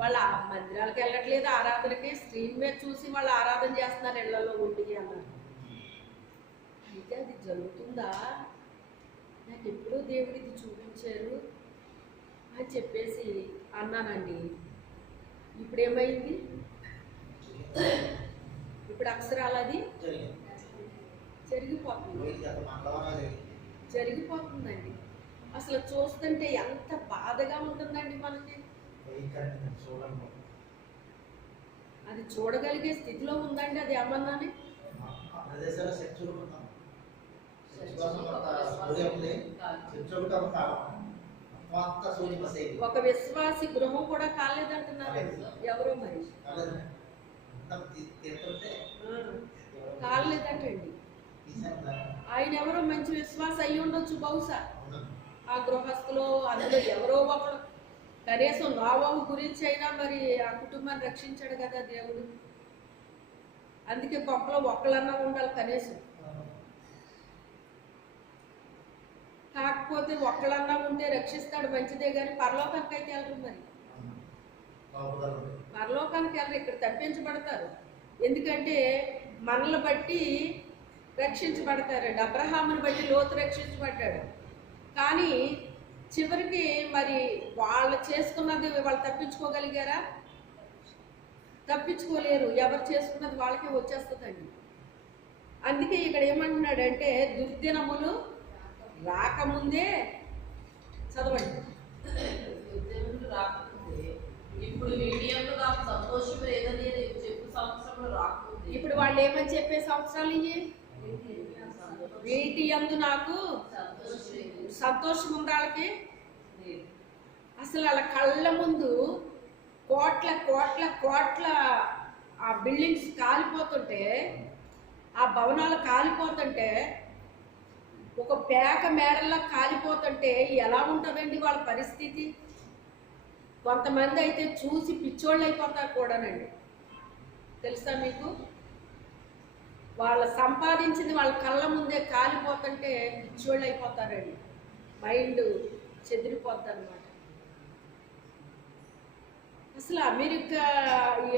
వాళ్ళ మందిరాలకు వెళ్ళట్లేదు, ఆరాధనకి స్క్రీన్ మీద చూసి వాళ్ళు ఆరాధన చేస్తున్నారు ఇళ్లలో ఉండి అన్నారు. అయితే అది జరుగుతుందా? నాకు ఎప్పుడూ దేవుడు ఇది చూపించారు అని చెప్పేసి అన్నానండి. ఇప్పుడేమైంది? ఇప్పుడు అక్షరాలు అది జరిగింది. జరిగిపోతుంది, రోజు గత మండలంలో జరిగింది. జరిగిపోతుందండి. అసలు చూస్తుంటే ఎంత బాధగా ఉంటుందండి మనకి. భయంకరంగా చూడండి. అది చూడగలిగే స్థితిలో ఉందండి అది ఏమన్నానే. ఆ ప్రదేశాల్లో చర్చలు ఉంటాం. చర్చ కోసం కొంత సూర్యం ఉంది. చర్చలు కొంత మొత్తం సూర్య బస్ అయింది. ఒక విశ్వాసి గృహం కూడా కాలేదంటున్నారండి ఎవరో మరి. కాలేదు. మొత్తం తిరుగుతుంటే కాలేదంటండి. ఆయన ఎవరో మంచి విశ్వాస అయ్యి ఉండొచ్చు బహుశా. ఆ గృహస్థులో అందులో ఎవరో ఒకరు, కనీసం నోవహు గురించి అయినా మరి ఆ కుటుంబాన్ని రక్షించాడు కదా దేవుడు. అందుకే గొప్పలో ఒక్కలన్నా ఉండాలి కనీసం. కాకపోతే ఒక్కలన్నా ఉంటే రక్షిస్తాడు మంచిదే, కానీ పరలోకానికి అయితే వెళ్ళరు మరి. పరలోకానికి వెళ్ళరు, ఇక్కడ తప్పించబడతారు. ఎందుకంటే మనల్ని బట్టి రక్షించబడతారండి. అబ్రహాముని బట్టి లోతు రక్షించబడ్డాడు, కానీ చివరికి మరి వాళ్ళు చేసుకున్నది వాళ్ళు తప్పించుకోగలిగారా? తప్పించుకోలేరు. ఎవరు చేసుకున్నది వాళ్ళకే వచ్చేస్తుందండి. అందుకే ఇక్కడ ఏమంటున్నాడంటే దుర్దినములు రాకముందే, చదవండి. దుర్దినములు రాకముందే ఇప్పుడు మీడియంలో నాకు సంతోషం లేదని చెప్పు సంవత్సరంలో రాకముందే. ఇప్పుడు వాళ్ళు ఏమని చెప్పే సంవత్సరాలు ఇవి? వీటి యందు నాకు సంతోషం ఉంది వాళ్ళకి. అసలు వాళ్ళ కళ్ళ ముందు కోట్ల కోట్ల కోట్ల ఆ బిల్డింగ్స్ కాలిపోతుంటే, ఆ భవనాలు కాలిపోతుంటే, ఒక పేక మేడల్లా కాలిపోతుంటే ఎలా ఉంటుందండి వాళ్ళ పరిస్థితి? కొంతమంది అయితే చూసి పిచ్చోళ్ళు అయిపోతారు కూడానండి. తెలుసా మీకు? వాళ్ళ సంపాదించింది వాళ్ళ కళ్ళ ముందే కాలిపోతుంటే పిచ్చోళ్ళు అయిపోతారండి. మైండ్ చెదిరిపోద్ది అనమాట. అసలు అమెరికా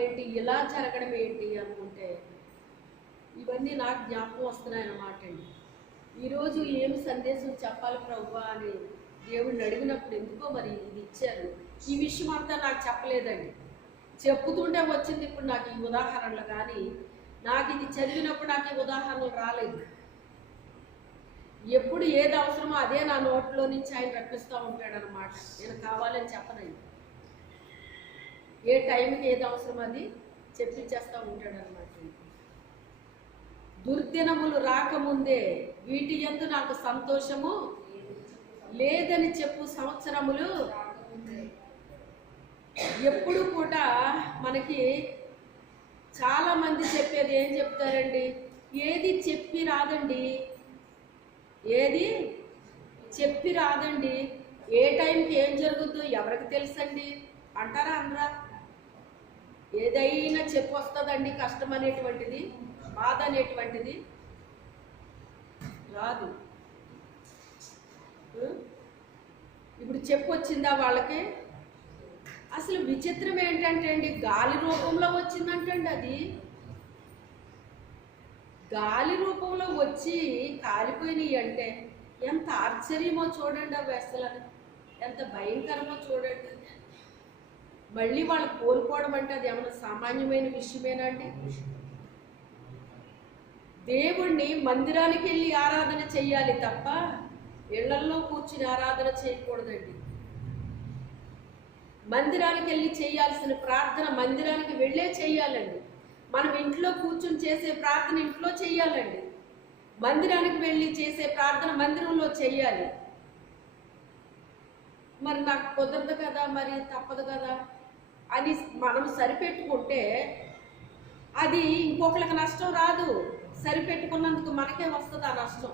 ఏంటి ఇలా జరగడం ఏంటి అనుకుంటే ఇవన్నీ నాకు జ్ఞాపకం వస్తున్నాయి అన్నమాట అండి. ఈరోజు ఏమి సందేశం చెప్పాలి ప్రభువా అని దేవుడిని అడిగినప్పుడు ఎందుకో మరి ఇది ఇచ్చారు. ఈ విషయం అంతా నాకు చెప్పలేదండి, చెప్పుతుంటే వచ్చింది ఇప్పుడు నాకు ఈ ఉదాహరణలు. కానీ నాకు ఇది చదివినప్పుడు నాకు ఈ ఉదాహరణలు రాలేదు. ఎప్పుడు ఏది అవసరమో అదే నా నోట్లో నుంచి ఆయన రప్పిస్తూ ఉంటాడనమాట. నేను కావాలని చెప్పనండి, ఏ టైంకి ఏది అవసరం అది చెప్పించేస్తూ ఉంటాడనమాట. దుర్దినములు రాకముందే వీటి యందు నాకు సంతోషము లేదని చెప్పు సంవత్సరములు. ఎప్పుడు కూడా మనకి చాలా మంది చెప్పేది ఏం చెప్తారండి? ఏది చెప్పి రాదండి, ఏది చెప్పి రాదండి, ఏ టైంకి ఏం జరుగుతుందో ఎవరికి తెలుసండి అంటారా? అనరా? ఏదైనా చెప్పి వస్తుందండి, కష్టం అనేటువంటిది, బాధ అనేటువంటిది రాదు. ఇప్పుడు చెప్పు వచ్చిందా వాళ్ళకి? అసలు విచిత్రం ఏంటంటే అండి, గాలి రూపంలో వచ్చిందంటండి. అది గాలి రూపంలో వచ్చి కాలిపోయినాయి అంటే ఎంత ఆశ్చర్యమో చూడండి. అవి అసలు ఎంత భయంకరమో చూడండి. మళ్ళీ వాళ్ళు కోల్పోవడం అంటే అది ఏమైనా సామాన్యమైన విషయమేనండి? దేవుణ్ణి మందిరానికి వెళ్ళి ఆరాధన చెయ్యాలి తప్ప ఇళ్లల్లో కూర్చుని ఆరాధన చేయకూడదండి. మందిరానికి వెళ్ళి చేయాల్సిన ప్రార్థన మందిరానికి వెళ్ళే చేయాలండి. మనం ఇంట్లో కూర్చుని చేసే ప్రార్థన ఇంట్లో చేయాలండి. మందిరానికి వెళ్ళి చేసే ప్రార్థన మందిరంలో చేయాలి. మరి నాకు కుదరదు కదా, మరి తప్పదు కదా అని మనం సరిపెట్టుకుంటే అది ఇంకొకరికి నష్టం రాదు. సరిపెట్టుకున్నందుకు మనకే వస్తుంది ఆ నష్టం.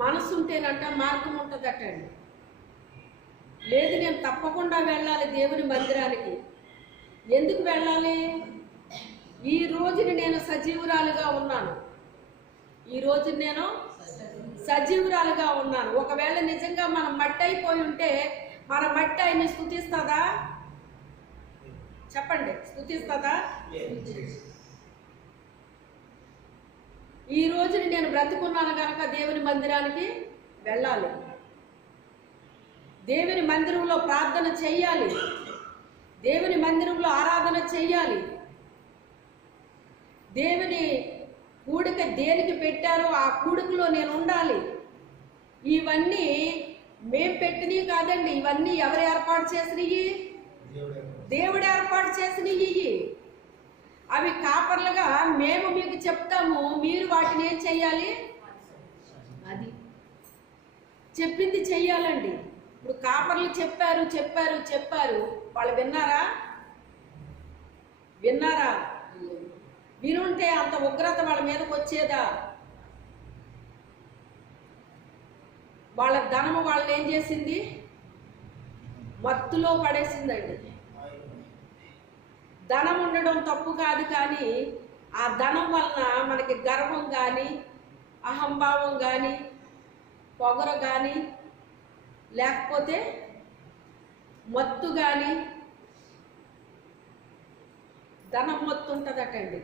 మనసు ఉంటేనంట మార్గం ఉంటుందట అండి. లేదు నేను తప్పకుండా వెళ్ళాలి దేవుని మందిరానికి. ఎందుకు వెళ్ళాలి? ఈ రోజుని నేను సజీవురాలుగా ఉన్నాను, ఈ రోజు నేను సజీవురాలుగా ఉన్నాను. ఒకవేళ నిజంగా మనం మట్టి అయిపోయి ఉంటే మన మట్టి ఆయన్ని స్తుతిస్తుందా? చెప్పండి, స్తుతిస్తుందా? ఈ రోజుని నేను బ్రతుకున్నాను కనుక దేవుని మందిరానికి వెళ్ళాలి, దేవుని మందిరంలో ప్రార్థన చెయ్యాలి, దేవుని మందిరంలో ఆరాధన చెయ్యాలి. దేవుని కూడిక దేనికి పెట్టారో ఆ కూడికలో నేను ఉండాలి. ఇవన్నీ మేం పెట్టినవి కాదండి, ఇవన్నీ ఎవరు ఏర్పాటు చేసినవి? దేవుడు ఏర్పాటు చేసినవి. అవి కాపర్లుగా మేము మీకు చెప్తాము, మీరు వాటిని ఏం చెయ్యాలి? అది చెప్పింది చెయ్యాలండి. ఇప్పుడు కాపర్లు చెప్పారు చెప్పారు చెప్పారు, వాళ్ళు విన్నారా? విన్నారా? వినుంటే అంత ఉగ్రత వాళ్ళ మీదకి వచ్చేదా? వాళ్ళ ధనము వాళ్ళని ఏం చేసింది? మత్తులో పడేసిందండి. ధనం ఉండడం తప్పు కాదు, కానీ ఆ ధనం వలన మనకి గర్వం కానీ, అహంభావం కానీ, పొగరు కానీ, లేకపోతే మత్తు కానీ, ధనం మత్తు ఉంటుందటండి.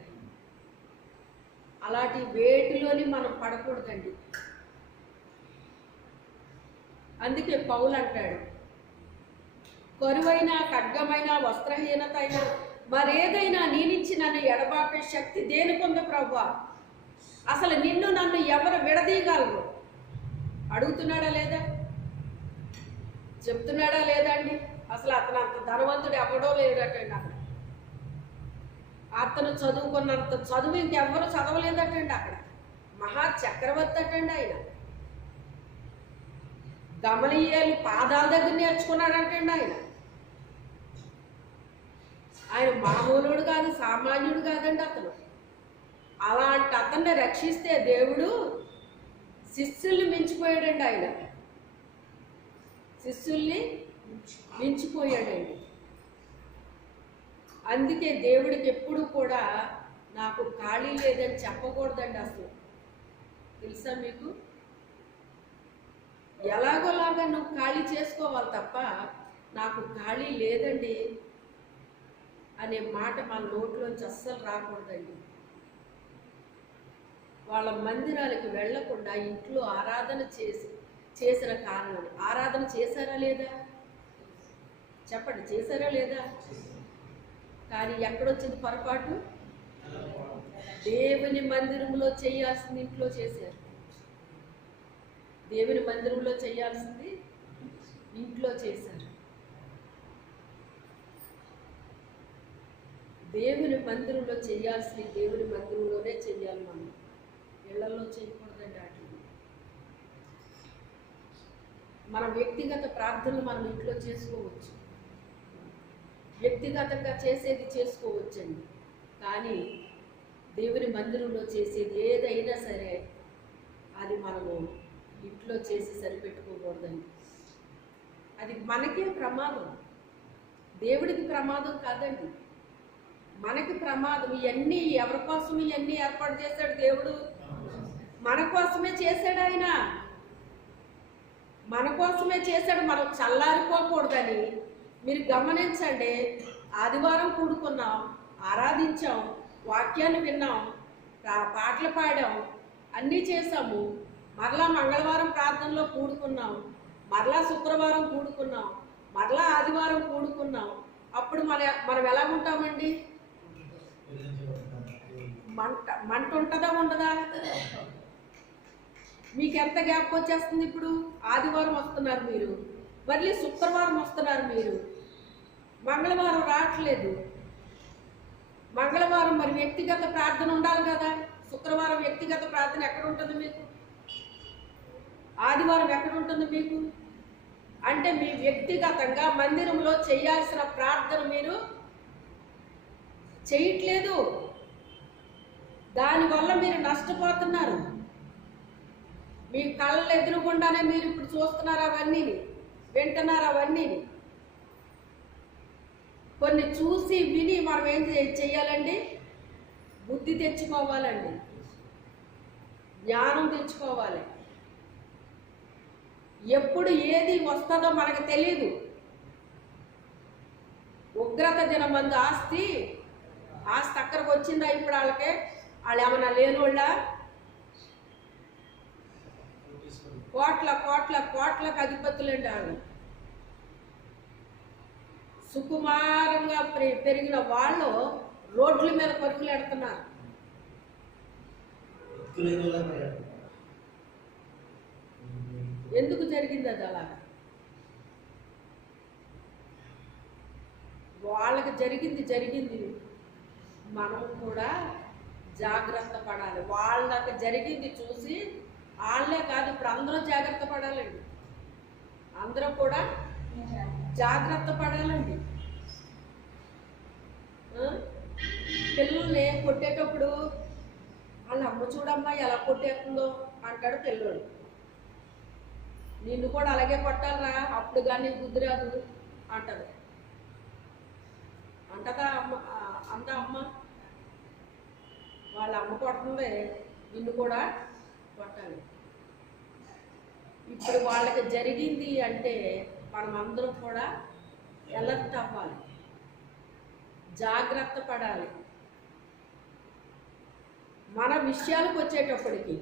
అలాంటి వేటిలోని మనం పడకూడదండి. అందుకే పౌలు అంటాడు, కరువైన, ఖడ్గమైన, వస్త్రహీనత అయినా మరేదైనా నేనిచ్చి నన్ను ఎడబాపే శక్తి దేనికుంది ప్రభువా? అసలు నిన్ను నన్ను ఎవరు విడదీయగలరు? అడుగుతున్నాడా లేదా? చెప్తున్నాడా లేదా అండి? అసలు అతను అంత ధనవంతుడు ఎవడో లేదటండి. అక్కడ అతను చదువుకున్నంత చదువు ఇంకెవ్వరూ చదవలేదటండి. అక్కడ మహా చక్రవర్తి అటండి ఆయన. గమలీయేలు పాదాల దగ్గర నేర్చుకున్నాడంటండి ఆయన. ఆయన మామూలుడు కాదు, సామాన్యుడు కాదండి అతను. అలాంటి అతన్ని రక్షిస్తే దేవుడు శిష్యుల్ని మించిపోయాడండి. ఆయన శిష్యుల్ని మించిపోయాడండి. అందుకే దేవుడికి ఎప్పుడు కూడా నాకు ఖాళీ లేదని చెప్పకూడదండి. అసలు తెలుసా మీకు? ఎలాగోలాగా నువ్వు ఖాళీ చేసుకోవాలి తప్ప నాకు ఖాళీ లేదండి అనే మాట మన నోట్లోంచి అస్సలు రాకూడదండి. వాళ్ళ మందిరాలకు వెళ్లకుండా ఇంట్లో ఆరాధన చేసిన కారణం. ఆరాధన చేశారా లేదా? చెప్పండి, చేశారా లేదా? కానీ ఎక్కడొచ్చింది పొరపాటు? దేవుని మందిరంలో చేయాల్సింది ఇంట్లో చేశారు. దేవుని మందిరంలో చేయాల్సింది ఇంట్లో చేశారు. దేవుని మందిరంలో చేయాల్సింది దేవుని మందిరంలోనే చెయ్యాలి. మనం ఇళ్లలో చేయకూడదండి. వాటిని మన వ్యక్తిగత ప్రార్థనలు మనం ఇంట్లో చేసుకోవచ్చు, వ్యక్తిగతంగా చేసేది చేసుకోవచ్చండి. కానీ దేవుని మందిరంలో చేసేది ఏదైనా సరే అది మనము ఇంట్లో చేసి సరిపెట్టుకోకూడదండి. అది మనకే ప్రమాదం, దేవుడికి ప్రమాదం కాదండి, మనకి ప్రమాదం. ఇవన్నీ ఎవరి కోసం ఇవన్నీ ఏర్పాటు చేశాడు దేవుడు? మన కోసమే చేశాడు. ఆయన మన కోసమే చేశాడు. మనం చల్లారిపోకూడదని మీరు గమనించండి. ఆదివారం కూడుకున్నాం, ఆరాధించాం, వాక్యాన్ని విన్నాం, పాటలు పాడాం, అన్నీ చేసాము. మరలా మంగళవారం ప్రార్థనలో కూడుకున్నాం, మరలా శుక్రవారం కూడుకున్నాం, మరలా ఆదివారం కూడుకున్నాం. అప్పుడు మనం ఎలా ఉంటామండి? మంట ఉంటుందా ఉండదా? మీకు ఎంత గ్యాప్ వచ్చేస్తుంది? ఇప్పుడు ఆదివారం వస్తున్నారు మీరు, మళ్ళీ శుక్రవారం వస్తున్నారు మీరు, మంగళవారం రావట్లేదు. మంగళవారం మరి వ్యక్తిగత ప్రార్థన ఉండాలి కదా. శుక్రవారం వ్యక్తిగత ప్రార్థన ఎక్కడ ఉంటుంది మీకు? ఆదివారం ఎక్కడ ఉంటుంది మీకు? అంటే మీ వ్యక్తిగతంగా మందిరంలో చేయాల్సిన ప్రార్థన మీరు చేయట్లేదు. దానివల్ల మీరు నష్టపోతున్నారు. మీ కళ్ళ ఎదురుగుండానే మీరు ఇప్పుడు చూస్తున్నారు అవన్నీ, వింటున్నారు అవన్నీ. కొన్ని చూసి విని మనం ఏం చేయాలండి? బుద్ధి తెచ్చుకోవాలండి, జ్ఞానం తెచ్చుకోవాలి. ఎప్పుడు ఏది వస్తుందో మనకు తెలియదు. ఉగ్రత దినమందు ఆస్తి అక్కడికి వచ్చిందా? ఇప్పుడు వాళ్ళు ఏమన్నా లేనోళ్ళ? కోట్లకు అధిపతులండి వాళ్ళు. సుకుమారంగా పెరిగిన వాళ్ళు రోడ్ల మీద పరుగులు ఎడుతున్నారు. దిక్కులేని వాళ్ళ మరి ఎందుకు జరిగింది అది అలా? వాళ్ళకి జరిగింది. మనం కూడా జాగ్రత్త పడాలి. వాళ్ళకి జరిగింది చూసి వాళ్ళే కాదు, ఇప్పుడు అందరూ జాగ్రత్త పడాలండి. అందరూ కూడా జాగ్రత్త పడాలండి. పిల్లల్ని కొట్టేటప్పుడు వాళ్ళ అమ్మ చూడమ్మా ఎలా కొట్టేస్తుందో అంటాడు పిల్లోడు. నిన్ను కూడా అలాగే కొట్టాలరా, అప్పుడు కానీ బుద్ధి రాదు అంటది. అంటదా అమ్మ? అంత అమ్మ వాళ్ళ అమ్మ కొడుతుంది, నిన్ను కూడా కొట్టాలి. ఇప్పుడు వాళ్ళకి జరిగింది అంటే మనం అందరం కూడా అలర్ట్ అవ్వాలి, జాగ్రత్త పడాలి. మన విషయాలకు వచ్చేటప్పటికి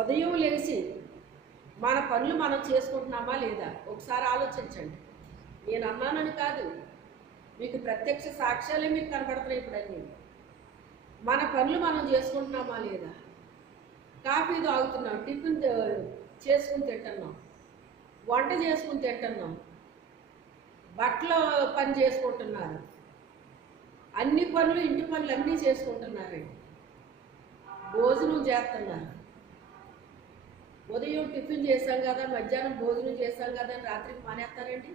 ఉదయం లేచి మన పనులు మనం చేసుకుంటున్నామా లేదా ఒకసారి ఆలోచించండి. నేను అన్నానని కాదు, మీకు ప్రత్యక్ష సాక్ష్యాలే మీకు కనపడుతున్నాయి. ఇప్పుడు అన్నీ మన పనులు మనం చేసుకుంటున్నామా లేదా? కాఫీ తాగుతున్నాం, టిఫిన్ చేసుకుని తింటున్నాం, వంట చేసుకుని తింటున్నాం, బట్టలు పని చేసుకుంటున్నారు, అన్ని పనులు ఇంటి పనులు అన్నీ చేసుకుంటున్నారండి. భోజనం చేస్తున్నారు. ఉదయం టిఫిన్ చేసాం కదా, మధ్యాహ్నం భోజనం చేసాం కదా అని రాత్రికి మానేస్తారండి.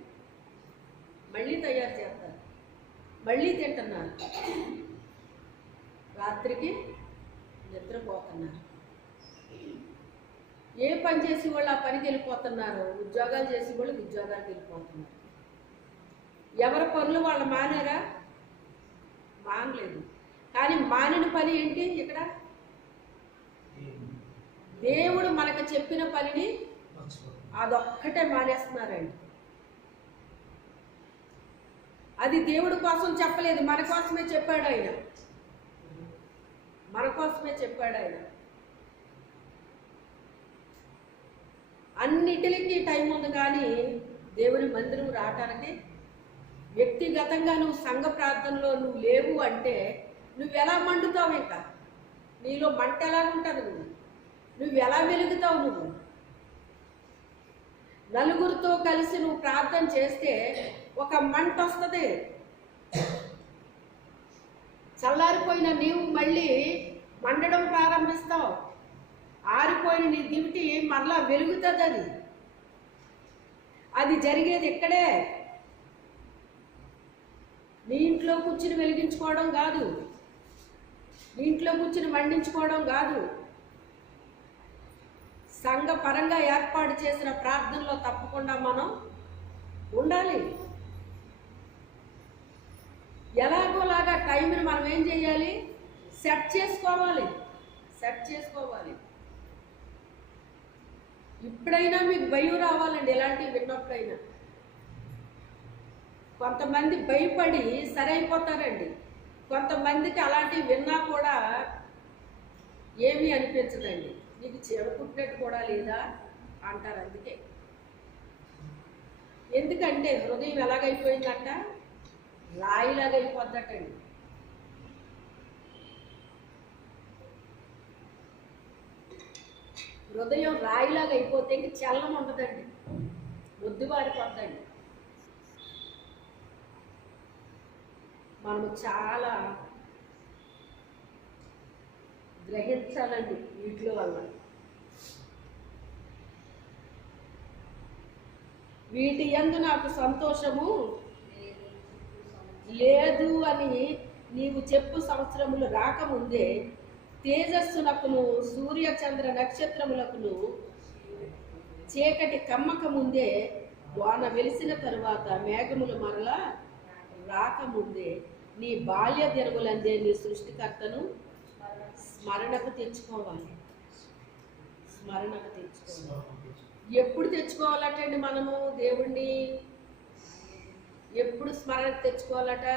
మళ్ళీ తయారు చేస్తారు, మళ్ళీ తింటున్నారు, రాత్రికి నిద్రపోతున్నారు. ఏ పని చేసి వాళ్ళు ఆ పనికి వెళ్ళిపోతున్నారు, ఉద్యోగాలు చేసి వాళ్ళు ఉద్యోగాలకు వెళ్ళిపోతున్నారు. ఎవరి పనులు వాళ్ళు మానేరా? మానలేదు. కానీ మానిన పని ఏంటి? ఇక్కడ దేవుడు మనకు చెప్పిన పనిని అదొక్కటే మానేస్తున్నారండి. అది దేవుడి కోసం చెప్పలేదు, మన కోసమే చెప్పాడు ఆయన. మన కోసమే చెప్పాడు ఆయన. అన్నిటికి టైం ఉంది, కానీ దేవుని మందిరం రావటానికి వ్యక్తిగతంగా నువ్వు సంఘ ప్రార్థనలో నువ్వు లేవు అంటే నువ్వు ఎలా మండుతావు? ఇంకా నీలో మంట ఎలా ఉంటుంది? నువ్వు ఎలా వెలుగుతావు? నువ్వు నలుగురితో కలిసి నువ్వు ప్రార్థన చేస్తే ఒక మంట వస్తుంది. చల్లారిపోయిన నీవు మళ్ళీ మండడం ప్రారంభిస్తావు. ఆరిపోయిన నీ దివిటి మరలా వెలుగుతుంది. అది జరిగేది ఇక్కడే. నీ ఇంట్లో కూర్చుని వెలిగించుకోవడం కాదు, నీ ఇంట్లో కూర్చుని మండించుకోవడం కాదు. సంఘ పరంగా ఏర్పాటు చేసిన ప్రార్థనలో తప్పకుండా మనం ఉండాలి. ఎలాగోలాగా టైంని మనం ఏం చేయాలి? సెట్ చేసుకోవాలి. ఇప్పుడైనా మీకు భయం రావాలండి, ఎలాంటివి విన్నప్పుడైనా. కొంతమంది భయపడి సరైపోతారండి. కొంతమందికి అలాంటివి విన్నా కూడా ఏమీ అనిపించదండి. నీకు చేరుకుంటున్నట్టు కూడా లేదా అంటారు. అందుకే ఎందుకంటే హృదయం ఎలాగైపోయిందంట? రాయిలాగా అయిపోద్దటండి. హృదయం రాయిలాగా అయిపోతే ఇంక చలనం ఉండదండి, మొద్దుబారిపోద్దండి. మనము చాలా గ్రహించాలండి వీటి వల్ల. వీటి యందు నాకు సంతోషము లేదు అని నీవు చెప్పు సంవత్సరములు రాకముందే తేజస్సునకును సూర్య చంద్ర నక్షత్రములకును చీకటి కమ్మక ముందే వాన వెలిసిన తరువాత మేఘములు మరలా రాకముందే నీ బాల్య దినములందే నీ సృష్టికర్తను స్మరణకు తెచ్చుకోవాలి. ఎప్పుడు తెచ్చుకోవాలటండి మనము దేవుణ్ణి? ఎప్పుడు స్మరణకు తెచ్చుకోవాలట?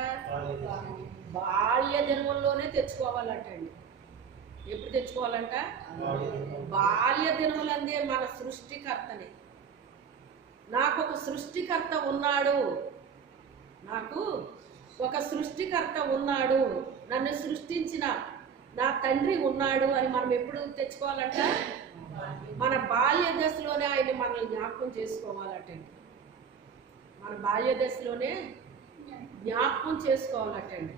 బాల్య దినముల్లోనే తెచ్చుకోవాలటండి. ఎప్పుడు తెచ్చుకోవాలంట? బాల్య దినములందే మన సృష్టికర్తని. నాకు ఒక సృష్టికర్త ఉన్నాడు, నాకు ఒక సృష్టికర్త ఉన్నాడు. నన్ను సృష్టించిన నా తండ్రి ఉన్నాడు అని మనం ఎప్పుడు తెచ్చుకోవాలంట? మన బాల్య దశలోనే ఆయన మనల్ని జ్ఞాపకం చేసుకోవాలటండి. మన బాల్య దశలోనే జ్ఞాపకం చేసుకోవాలటండి.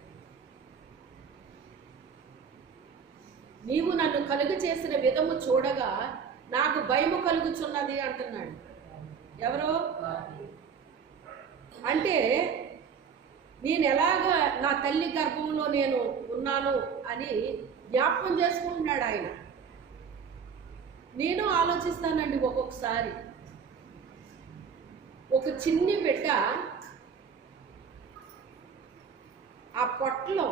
నీవు నన్ను కలుగు చేసిన విధము చూడగా నాకు భయము కలుగుచున్నది అంటున్నాడు. ఎవరో అంటే నేను ఎలాగ నా తల్లి గర్భంలో నేను ఉన్నాను అని జ్ఞాపకం చేసుకుంటున్నాడు ఆయన. నేను ఆలోచిస్తానండి ఒక్కొక్కసారి, ఒక చిన్ని బిడ్డ ఆ పొట్టలో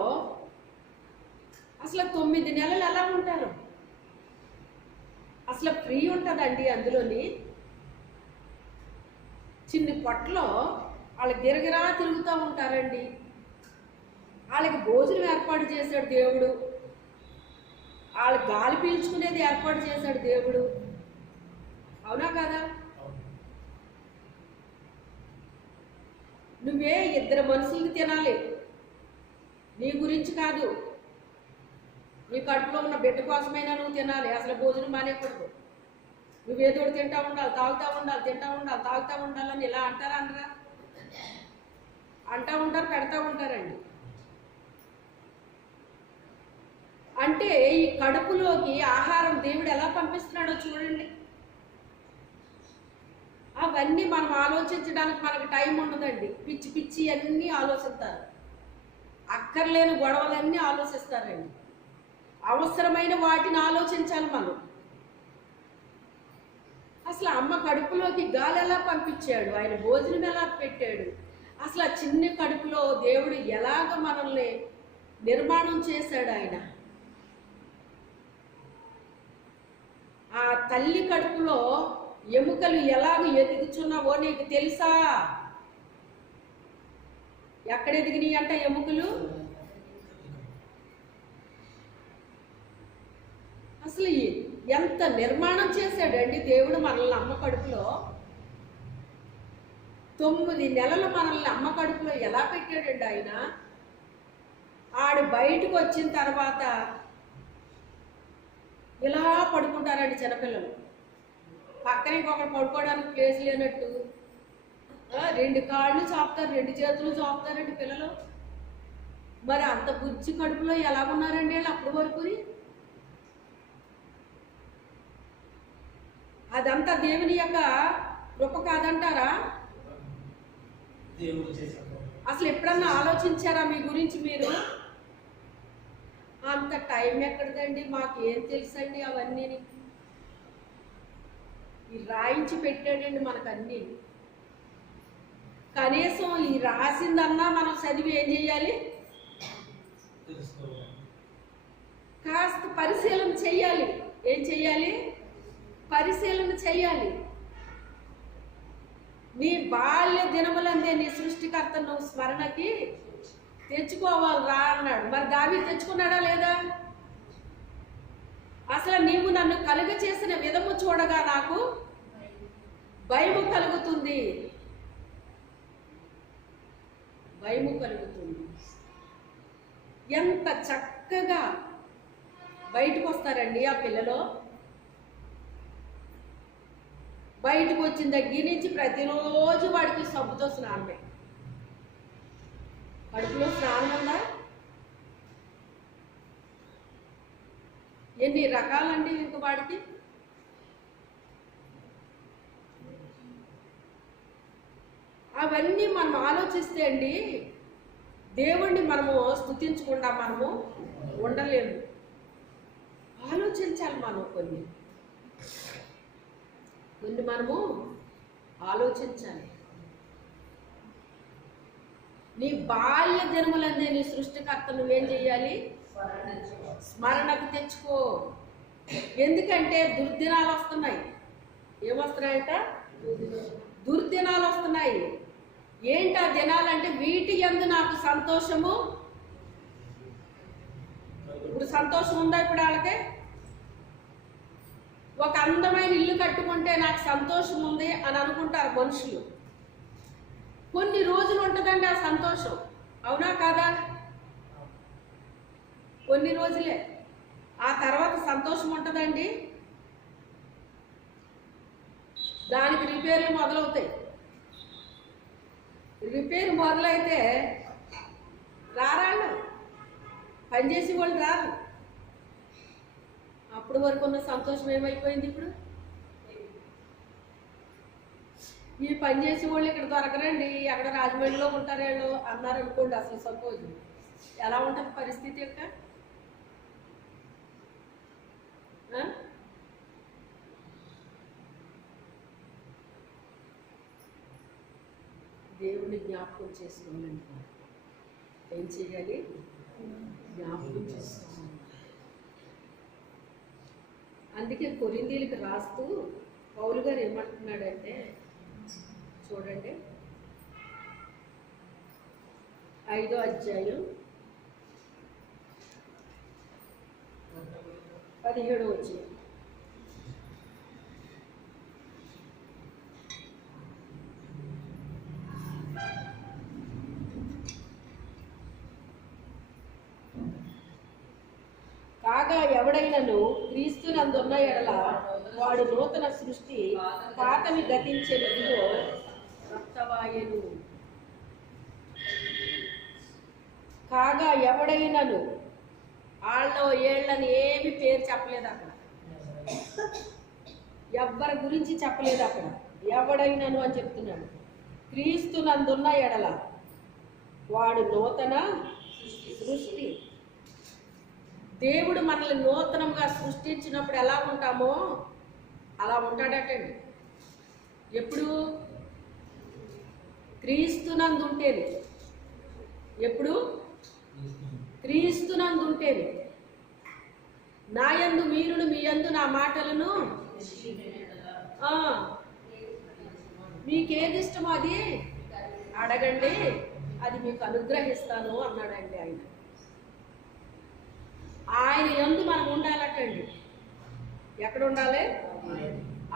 అసలు 9 నెలలు ఎలా ఉంటారు? అసలు ఫ్రీ ఉంటుందండి అందులోని. చిన్ని పొట్టలో వాళ్ళకి గిరగిరా తిరుగుతూ ఉంటారండి. వాళ్ళకి భోజనం ఏర్పాటు చేశాడు దేవుడు, వాళ్ళ గాలి పీల్చుకునేది ఏర్పాటు చేశాడు దేవుడు. అవునా కదా? నువ్వే 2 మనుషులకి తినాలి, నీ గురించి కాదు. నీ కడుపులో ఉన్న బిడ్డ కోసమైనా నువ్వు తినాలి. అసలు భోజనం మానేకూడదు. నువ్వేదో తింటా ఉండాలి, తాగుతూ ఉండాలి, తింటా ఉండాలి, తాగుతూ ఉండాలని ఇలా అంటారా? అనరా? అంటూ ఉంటారు, పెడతా ఉంటారండి. అంటే ఈ కడుపులోకి ఆహారం దేవుడు ఎలా పంపిస్తున్నాడో చూడండి. అవన్నీ మనం ఆలోచించడానికి మనకు టైం ఉండదండి. పిచ్చి పిచ్చి అన్నీ ఆలోచిస్తారు, అక్కర్లేని గొడవలన్నీ ఆలోచిస్తారండి. అవసరమైన వాటిని ఆలోచించాలి మనం. అసలు అమ్మ కడుపులోకి గాలి ఎలా పంపించాడు, ఆయన భోజనం ఎలా పెట్టాడు, అసలు ఆ చిన్న కడుపులో దేవుడు ఎలాగ మనల్ని నిర్మాణం చేశాడు ఆయన. ఆ తల్లి కడుపులో ఎముకలు ఎలాగ ఎదుగుచున్నావో నీకు తెలుసా? ఎక్కడ ఎదిగినాయి అంట ఎముకలు? అసలు ఎంత నిర్మాణం చేశాడండి దేవుడు మనల్ని అమ్మ కడుపులో. 9 నెలలు మనల్ని అమ్మ కడుపులో ఎలా పెట్టాడండి ఆయన. ఆడు బయటకు వచ్చిన తర్వాత ఇలా పడుకుంటారండి చిన్నపిల్లలు. పక్కన ఇంకొకరు పడుకోవడానికి ప్లేస్ లేనట్టు 2 కాళ్ళు చాపుతారు, 2 చేతులు చాపుతారండి పిల్లలు. మరి అంత బుజ్జి కడుపులో ఎలా ఉన్నారండి వాళ్ళు అప్పటి వరకు? అదంతా దేవుని యొక్క కృప కాదంటారా? అసలు ఎప్పుడన్నా ఆలోచించారా మీ గురించి మీరు? అంత టైం ఎక్కడదండి, మాకు ఏం తెలుసండి అవన్నీ. ఈ రాయించి పెట్టాడండి మనకన్నీ. కనీసం ఈ రాసిందన్నా మనం చదివి ఏం చేయాలి? కాస్త పరిశీలన చెయ్యాలి. ఏం చెయ్యాలి? పరిశీలన చెయ్యాలి. నీ బాల్య దినములందే నీ సృష్టికర్తను స్మరణకి తెచ్చుకోవాలి రా అన్నాడు. మరి దావీదు తెచ్చుకున్నాడా లేదా? అసలు నీవు నన్ను కలుగ చేసిన విధము చూడగా నాకు భయము కలుగుతుంది, భయము కలుగుతుంది. ఎంత చక్కగా బయటకు వస్తారండి ఆ పిల్లలు. బయటకు వచ్చిన దగ్గర నుంచి ప్రతిరోజు వాడికి సబ్బుతో స్నానమే. కడుపులో స్నానం ఉందా? ఎన్ని రకాలండి ఇంక వాడికి. అవన్నీ మనం ఆలోచిస్తే అండి దేవుణ్ణి మనము స్తుతించకుండా మనము ఉండలేము. ఆలోచించాలి మనం కొన్ని మనము ఆలోచించాలి. నీ బాల్య దినములందే నీ సృష్టికర్త నువ్వేం చెయ్యాలి? స్మరణకు తెచ్చుకో. ఎందుకంటే దుర్దినాలు వస్తున్నాయి. ఏమొస్తున్నాయంట? దుర్దినాలు వస్తున్నాయి. ఏంటి ఆ దినాలంటే వీటి యందు నాకు సంతోషము. ఇప్పుడు సంతోషం ఉందా? ఇప్పుడు వాళ్ళకి ఒక అందమైన ఇల్లు కట్టుకుంటే నాకు సంతోషం ఉంది అని అనుకుంటారు మనుషులు. కొన్ని రోజులు ఉంటుందండి ఆ సంతోషం. అవునా కాదా? కొన్ని రోజులే. ఆ తర్వాత సంతోషం ఉంటుందండి. దానికి రిపేర్లు మొదలవుతాయి. రిపేర్ మొదలైతే రారాళ్ళు, పనిచేసి వాళ్ళు రారు. అప్పుడు వరకు ఉన్న సంతోషం ఏమైపోయింది ఇప్పుడు? ఈ పని చేసే వాళ్ళు ఇక్కడ దొరకరండి, అక్కడ రాజమండ్రిలో ఉంటారు వీళ్ళు అన్నారనుకోండి. అసలు సపోజ్ ఎలా ఉంటుంది పరిస్థితి యొక్క? దేవుని జ్ఞాపకం చేసుకోవాలండి. ఏం చేయాలి? జ్ఞాపకం చేసుకోవాలి. అందుకే కొరింథీయులకు రాస్తూ పౌలు గారు ఏమంటున్నాడంటే చూడండి, 5వ అధ్యాయం 17వ వచనం. కాగా ఎవడైనను క్రీస్తునందున్న ఎడల వాడు నూతన సృష్టి, పాతవి గతించెను, రక్తవాయను. కాగా ఎవడైనను, వాళ్ళలో ఏళ్ళని ఏమి పేరు చెప్పలేదు అక్కడ, ఎవ్వరి గురించి చెప్పలేదు అక్కడ. ఎవడైనను అని చెప్తున్నాడు. క్రీస్తునందున్న ఎడల వాడు నూతన సృష్టి. దేవుడు మనల్ని నూతనంగా సృష్టించినప్పుడు ఎలా ఉంటామో అలా ఉంటాడటండి. ఎప్పుడు? క్రీస్తునందు ఉంటేనే. ఎప్పుడు? క్రీస్తునందు ఉంటేనే. నా యందు మీరును, మీ యందు నా మాటలను, మీకేది ఇష్టమో అది అడగండి, అది మీకు అనుగ్రహిస్తాను అన్నాడండి ఆయన. ఆయన యందు మనం ఉండాలటండి. ఎక్కడ ఉండాలి?